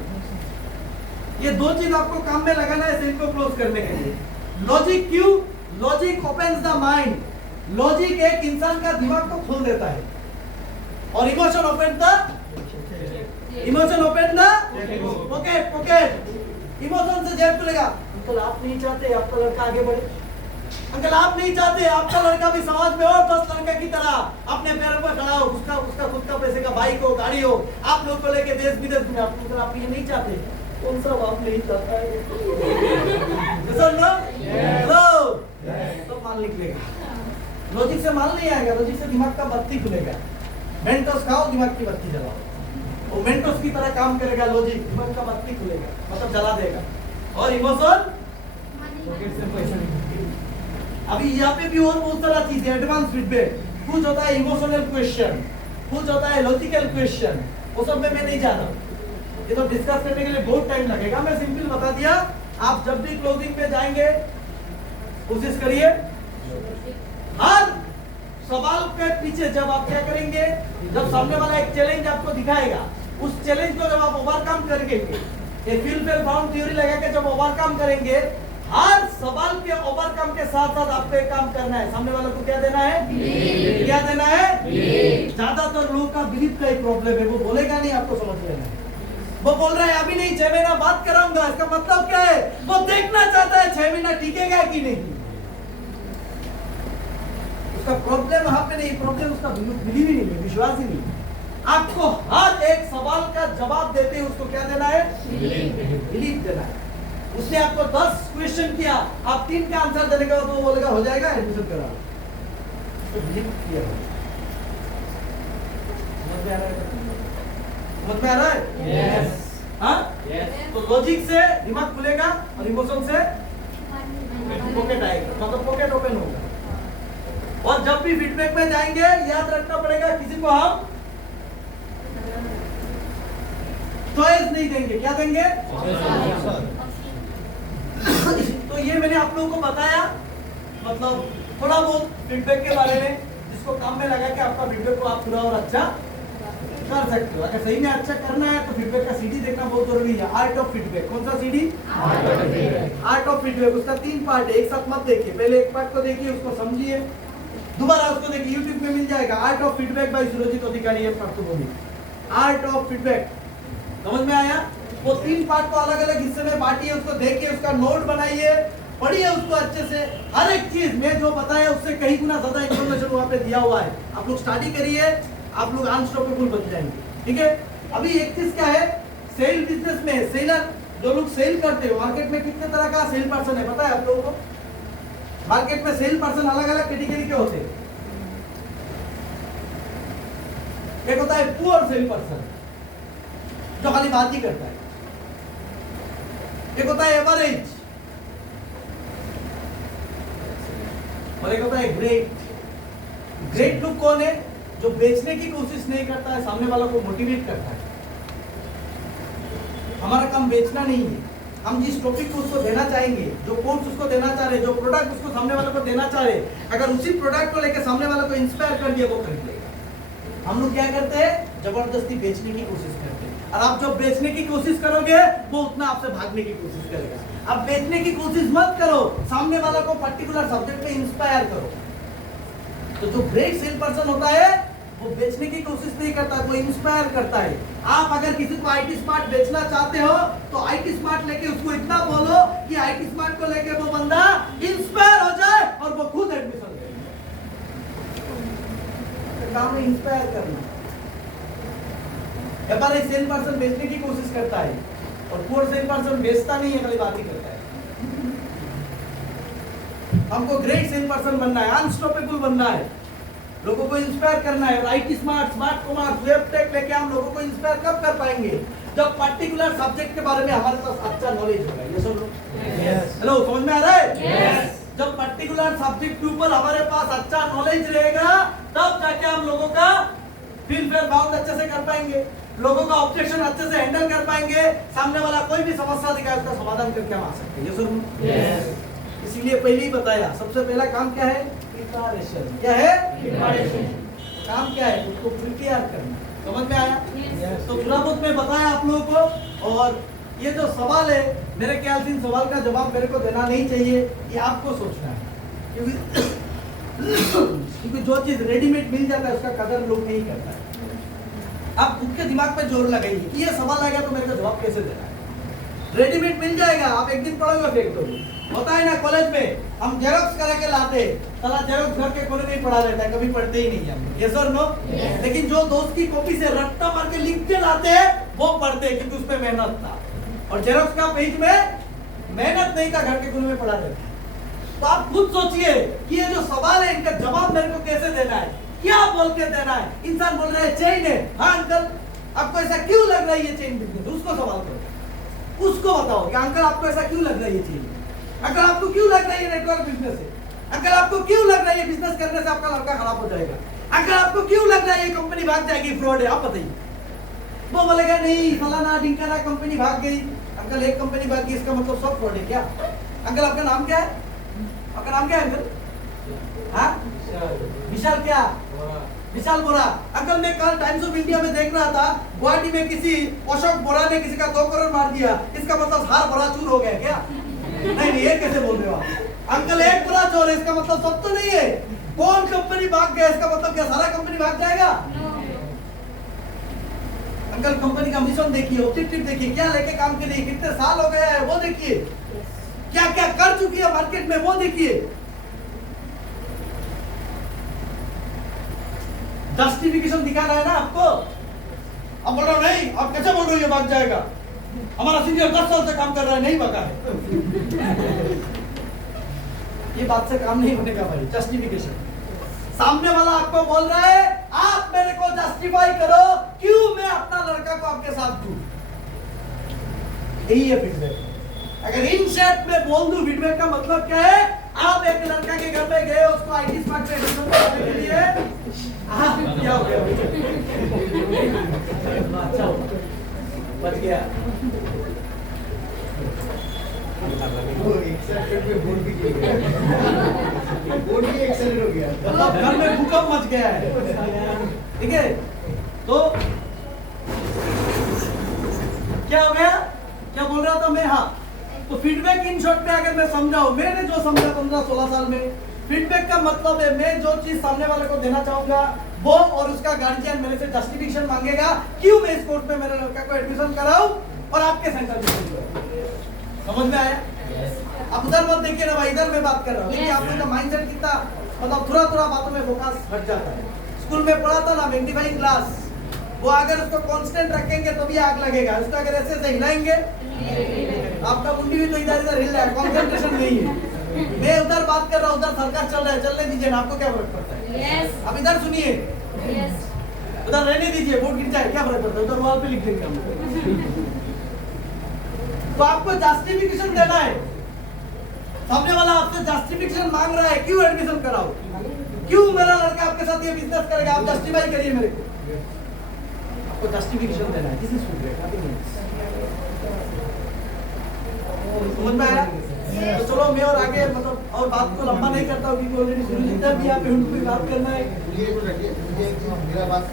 ये 2 चीज आपको काम में लगाना है सेल को क्लोज करने के लिए। लॉजिक क्यों, logic opens the mind, logic एक इंसान का दिमाग को खोल देता है, और emotion open the pocket. Emotion से जेब खुलेगा, अंकल आप नहीं चाहते आपका लड़का आगे बढ़े, अंकल आप नहीं चाहते आपका लड़का भी समाज में और 10 लड़का की तरह अपने पैरों पर खड़ा हो, उसका खुद का पैसे का बाइक हो, गाड़ी हो, आप लोग को लेके देश विदेश में, आप ये नहीं चाहते, कौन सा बाप नहीं चाहता है तो माल निकलेगा। लॉजिक से माल नहीं आएगा, लॉजिक से दिमाग का बत्ती खुलेगा। मेंटोस खाओ, दिमाग की बत्ती जलाओ, वो मेंटोस की तरह काम करेगा लॉजिक, दिमाग का बत्ती खुलेगा, मतलब जला देगा। और इमोशन पॉकेट से पैसा निकलेगा। अभी यहाँ पे भी और बहुत सारा चीज है, एडवांस फीडबैक, कुछ होता है इमोशनल क्वेश्चन, कुछ होता है लॉजिकल क्वेश्चन, वो सब में मैं नहीं जा रहा, ये तो डिस्कस करने के लिए बहुत टाइम लगेगा। मैं सिंपल बता दिया, आप जब भी क्लोजिंग पे जाएंगे कोशिश करिए हर सवाल के पीछे जब आप क्या करेंगे, जब सामने वाला एक चैलेंज आपको दिखाएगा, उस चैलेंज को जब आप ओवरकम करेंगे, ये फील्ड पे फाउंड थ्योरी लगा के जब ओवरकम करेंगे, हर सवाल के ओवरकम के साथ साथ आपको एक काम करना है, सामने वाले को क्या देना है, क्या देना है। ज्यादातर लोगों का बिलीफ का ही प्रॉब्लम है, वो बोलेगा नहीं, आपको समझ लेना है। वो बोल रहा है अभी नहीं 6 महीना बात कराऊंगा, इसका मतलब क्या है, वो देखना चाहता है 6 महीना टिकेगा कि नहीं। उसका प्रॉब्लम वहां पे नहीं, प्रॉब्लम उसका बिलीव ही नहीं है, विश्वास ही नहीं। आपको हर एक सवाल का जवाब देते हुए उसको क्या देना है, बिलीव देना है। उसने आपको 10 क्वेश्चन किया, आप 3 का आंसर देने के बाद वो बोलेगा हो जाएगा, एडमिशन करा, तो बिलीव किया। समझ में आ रहा है? यस। हाँ? तो लॉजिक से दिमाग खुलेगा और इमोशन से पॉकेट आएगा, मतलब पॉकेट ओपन होगा। और जब भी फीडबैक में जाएंगे याद रखना पड़ेगा किसी को हम चॉइस नहीं देंगे, क्या देंगे? तो ये मैंने आप लोगों को बताया, मतलब थोड़ा बहुत फीडबैक के बारे में, जिसको काम में लगा कि आपका फीडबैक को आप पूरा और अच्छा कर सकते हो। अगर सही में अच्छा करना है तो फीडबैक का सीडी देखना बहुत जरूरी है। आर्ट ऑफ फीडबैक, कौन सा सीडी? Art of feedback. उसका 3 पार्ट है, एक साथ मत देखिए, पहले एक पार्ट को देखिए, उसको समझिए, दोबारा उसको देखिए, यूट्यूब पे मिल जाएगा। Art of feedback by Surjit Adhikari, art of feedback. समझ में आया? वो 3 पार्ट को अलग अलग हिस्से में बांटिए, उसको देखिए, उसका नोट बनाइए, पढ़िए उसको अच्छे से। हर एक चीज में जो बताया उससे कहीं गुना ज्यादा इंफॉर्मेशन वहाँ पे दिया हुआ है। आप लोग स्टडी करिए, आप लोग अनस्टॉपेबल बन जाएंगे। ठीक है? अभी एक चीज क्या है, सेल बिजनेस में सेलर जो लोग सेल करते हो, मार्केट में कितने तरह का सेल पर्सन है पता है आप लोगों को? मार्केट में सेल पर्सन अलग अलग कैटेगरी के होते हैं। एक होता है पुअर सेल पर्सन जो खाली बात ही करता है, एक होता है एवरेज, और एक होता है ग्रेट। ग्रेट लोग कौन है? जो बेचने की कोशिश नहीं करता है, सामने वालों को मोटिवेट करता है। हमारा काम बेचना नहीं है, हम जिस टॉपिक को उसको देना चाहेंगे, जो कोर्स उसको देना चाह रहे, जो प्रोडक्ट उसको सामने वालों को देना चाह रहे, अगर उसी प्रोडक्ट को लेकर सामने वालों को इंस्पायर कर दिया वो खरीद लेगा। हम लोग क्या करते हैं? जबरदस्ती बेचने की कोशिश करते हैं, और आप जब बेचने की कोशिश करोगे वो उतना आपसे भागने की कोशिश करेगा। आप बेचने की कोशिश मत करो, सामने वाला को पर्टिकुलर सब्जेक्ट में इंस्पायर करो। तो जो ग्रेट सेल पर्सन होता है वो बेचने की कोशिश नहीं करता, वो इंस्पायर करता है। आप अगर किसी को आईटी स्मार्ट बेचना चाहते हो तो आईटी स्मार्ट लेके उसको इतना बोलो कि आईटी स्मार्ट को लेके वो बंदा इंस्पायर हो जाए और वो खुद एडमिशन ले। काम में इंस्पायर करना। एवरेज सेल पर्सन बेचने की कोशिश करता है और पुअर सेल पर्सन बेचता नहीं है, खाली बात ही करता है। हमको ग्रेट सेल पर्सन बनना है, अनस्टॉपेबल बनना है, लोगों को इंस्पायर करना है। और IT smart, smart commerce, web tech लेके हम लोगों को इंस्पायर कब कर पाएंगे? जब पर्टिकुलर सब्जेक्ट के बारे में हमारे पास अच्छा नॉलेज होगा। ये सब हेलो, समझ में आ रहा है? जब पर्टिकुलर सब्जेक्ट के ऊपर हमारे पास अच्छा नॉलेज रहेगा तब जाके हम लोगों का फील फेयर बाउंड अच्छे से कर पाएंगे, लोगों का ऑब्जेक्शन अच्छे से हैंडल कर पाएंगे, सामने वाला कोई भी समस्या दिखाए उसका समाधान करके हम आ सकते हैं। ये सब इसीलिए पहले ही बताया, सबसे पहला काम क्या है? प्रिपरेशन। क्या है? प्रिपरेशन। काम क्या है? उसको प्रिपेयर करना। समझ में आया? तो थोड़ा बहुत मैं बताया आप लोगों को। और ये जो सवाल है, मेरे ख्याल से इन सवाल का जवाब मेरे को देना नहीं चाहिए, ये आपको सोचना है, क्योंकि जो चीज रेडीमेड मिल जाता है उसका कदर लोग नहीं करता है। आप खुद के दिमाग पे जोर लगाइए कि ये सवाल आ गया तो मेरे को जवाब कैसे देना है। रेडीमेड मिल जाएगा, आप एक दिन पढ़ोगे फेंक दोगे। होता है ना कॉलेज में, हम जेरोक्स करा के लाते, साला जेरोक्स घर के कोने में ही पढ़ा रहता है, कभी पढ़ते ही नहीं हम। यस और नो? लेकिन जो दोस्त की कॉपी से रट्टा मार के लिख के लाते हैं वो पढ़ते हैं, क्योंकि उसमें मेहनत था। और जेरोक्स का पेज में मेहनत नहीं था, घर के कोने में पढ़ा रहता है। तो आप खुद सोचिए कि ये जो सवाल है इनका जवाब मेरे को कैसे देना है, क्या बोल के देना है। इंसान बोल रहा है चेन है, हाँ अंकल आपको ऐसा क्यों लग रहा है ये चेन बिजनेस? उसको सवाल करो, उसको बताओ कि अंकल आपको ऐसा क्यों लग रहा है ये चेन? अंकल आपको क्यों लग रहा है ये नेटवर्क बिजनेस है? अंकल आपको क्यों लग रहा है ये बिजनेस करने से आपका लड़का खराब हो जाएगा? अंकल आपको क्यों लग रहा है ये कंपनी भाग जाएगी, फ्रॉड है? आप बताइए। वो बोलेगा नहीं फलाना ढिंकाना कंपनी भाग गई। अंकल एक कंपनी भाग गई इसका मतलब सब फ्रॉड है क्या? अंकल आपका नाम क्या है? आपका नाम क्या है अंकल? हाँ विशाल। क्या? विशाल बोरा। अंकल मैं कल टाइम्स ऑफ इंडिया में देख रहा था, गुवाहाटी में किसी अशोक बोरा ने किसी का 2 करोड़ मार दिया, इसका मतलब हार बोरा चूर हो गया क्या? नहीं ये कैसे बोल रहे हो आप? अंकल एक बोरा चोर है इसका मतलब सब तो नहीं है। कौन कंपनी भाग गया इसका मतलब क्या सारा कंपनी भाग जाएगा? अंकल कंपनी का मिशन देखिए, ऑब्जेक्टिव देखिए, क्या लेके काम के लिए कितने साल हो गया है वो देखिए, क्या क्या कर चुकी है मार्केट में वो देखिए। जस्टिफिकेशन दिखा रहा है ना आपको। अब बोल रहा नहीं, आप कैसे बोल रहे हो ये भाग जाएगा? हमारा सीनियर 10 साल से काम कर रहा है, नहीं भागा है। ये बात से काम नहीं होने का भाई। जस्टिफिकेशन, सामने वाला आपको बोल रहा है आप मेरे को जस्टिफाई करो क्यों मैं अपना लड़का को आपके साथ दूं। यही है फीडबैक। अगर इन शॉर्ट में बोल दूं फीडबैक का मतलब क्या है, आप एक लड़का के घर पे गए, उसको आईटी स्मार्ट पे एडमिशन कराने के लिए क्या हो गया अच्छा हो बच गया। वो एक्सेप्टेड में बोर्ड भी गिर गया बोर्ड भी एक्सेप्टेड हो गया मतलब घर में भूकंप मच गया है, ठीक है। तो क्या हो गया, क्या बोल रहा था मैं, हाँ। तो फीडबैक इन शॉर्ट में अगर मैं समझाऊं, मैंने जो समझा 15-16 साल में, फीडबैक का मतलब है मैं जो चीज सामने वाले को देना चाहूंगा वो, और उसका गार्जियन मेरे से जस्टिफिकेशन मांगेगा क्यों मैं इस कोर्स में मेरे लड़का को एडमिशन कराऊं और आपके सेंटर में। समझ में आया? अब उधर मत देखिए ना भाई, इधर मैं बात कर रहा हूँ। देखिए आपने का माइंडसेट कितना मतलब थोड़ा बातों में फोकस हट जाता है। स्कूल में पढ़ा था ना मैग्नीफाइंग ग्लास, वो अगर उसको कांस्टेंट रखेंगे तो भी आग लगेगा, उसको अगर ऐसे ऐसे हिलाएंगे आपका मुंडी भी तो इधर इधर हिल रहा है, कंसंट्रेशन नहीं है। मैं उधर बात कर रहा हूँ, उधर सरकार चल रहा है, चलने दीजिए ना, आपको क्या फर्क पड़ता है। अब इधर सुनिए, उधर रहने दीजिए, वोट गिर जाए क्या फर्क पड़ता है, उधर वॉल पे लिख देंगे हम। तो आपको जस्टिफिकेशन देना है, सामने वाला आपसे जस्टिफिकेशन मांग रहा है क्यों एडमिशन कराओ, क्यों मेरा लड़का आपके साथ ये बिजनेस करेगा, आप जस्टिफाई करिए मेरे को। आपको जस्टिफिकेशन देना है, दिस इज फीडबैक। समझ में आया? तो चलो मैं और आगे मतलब और बात को लंबा नहीं करता हूँ क्योंकि ऑलरेडी शुरू भी यहाँ पे उनको भी बात करना है। मुझे एक चीज मेरा बात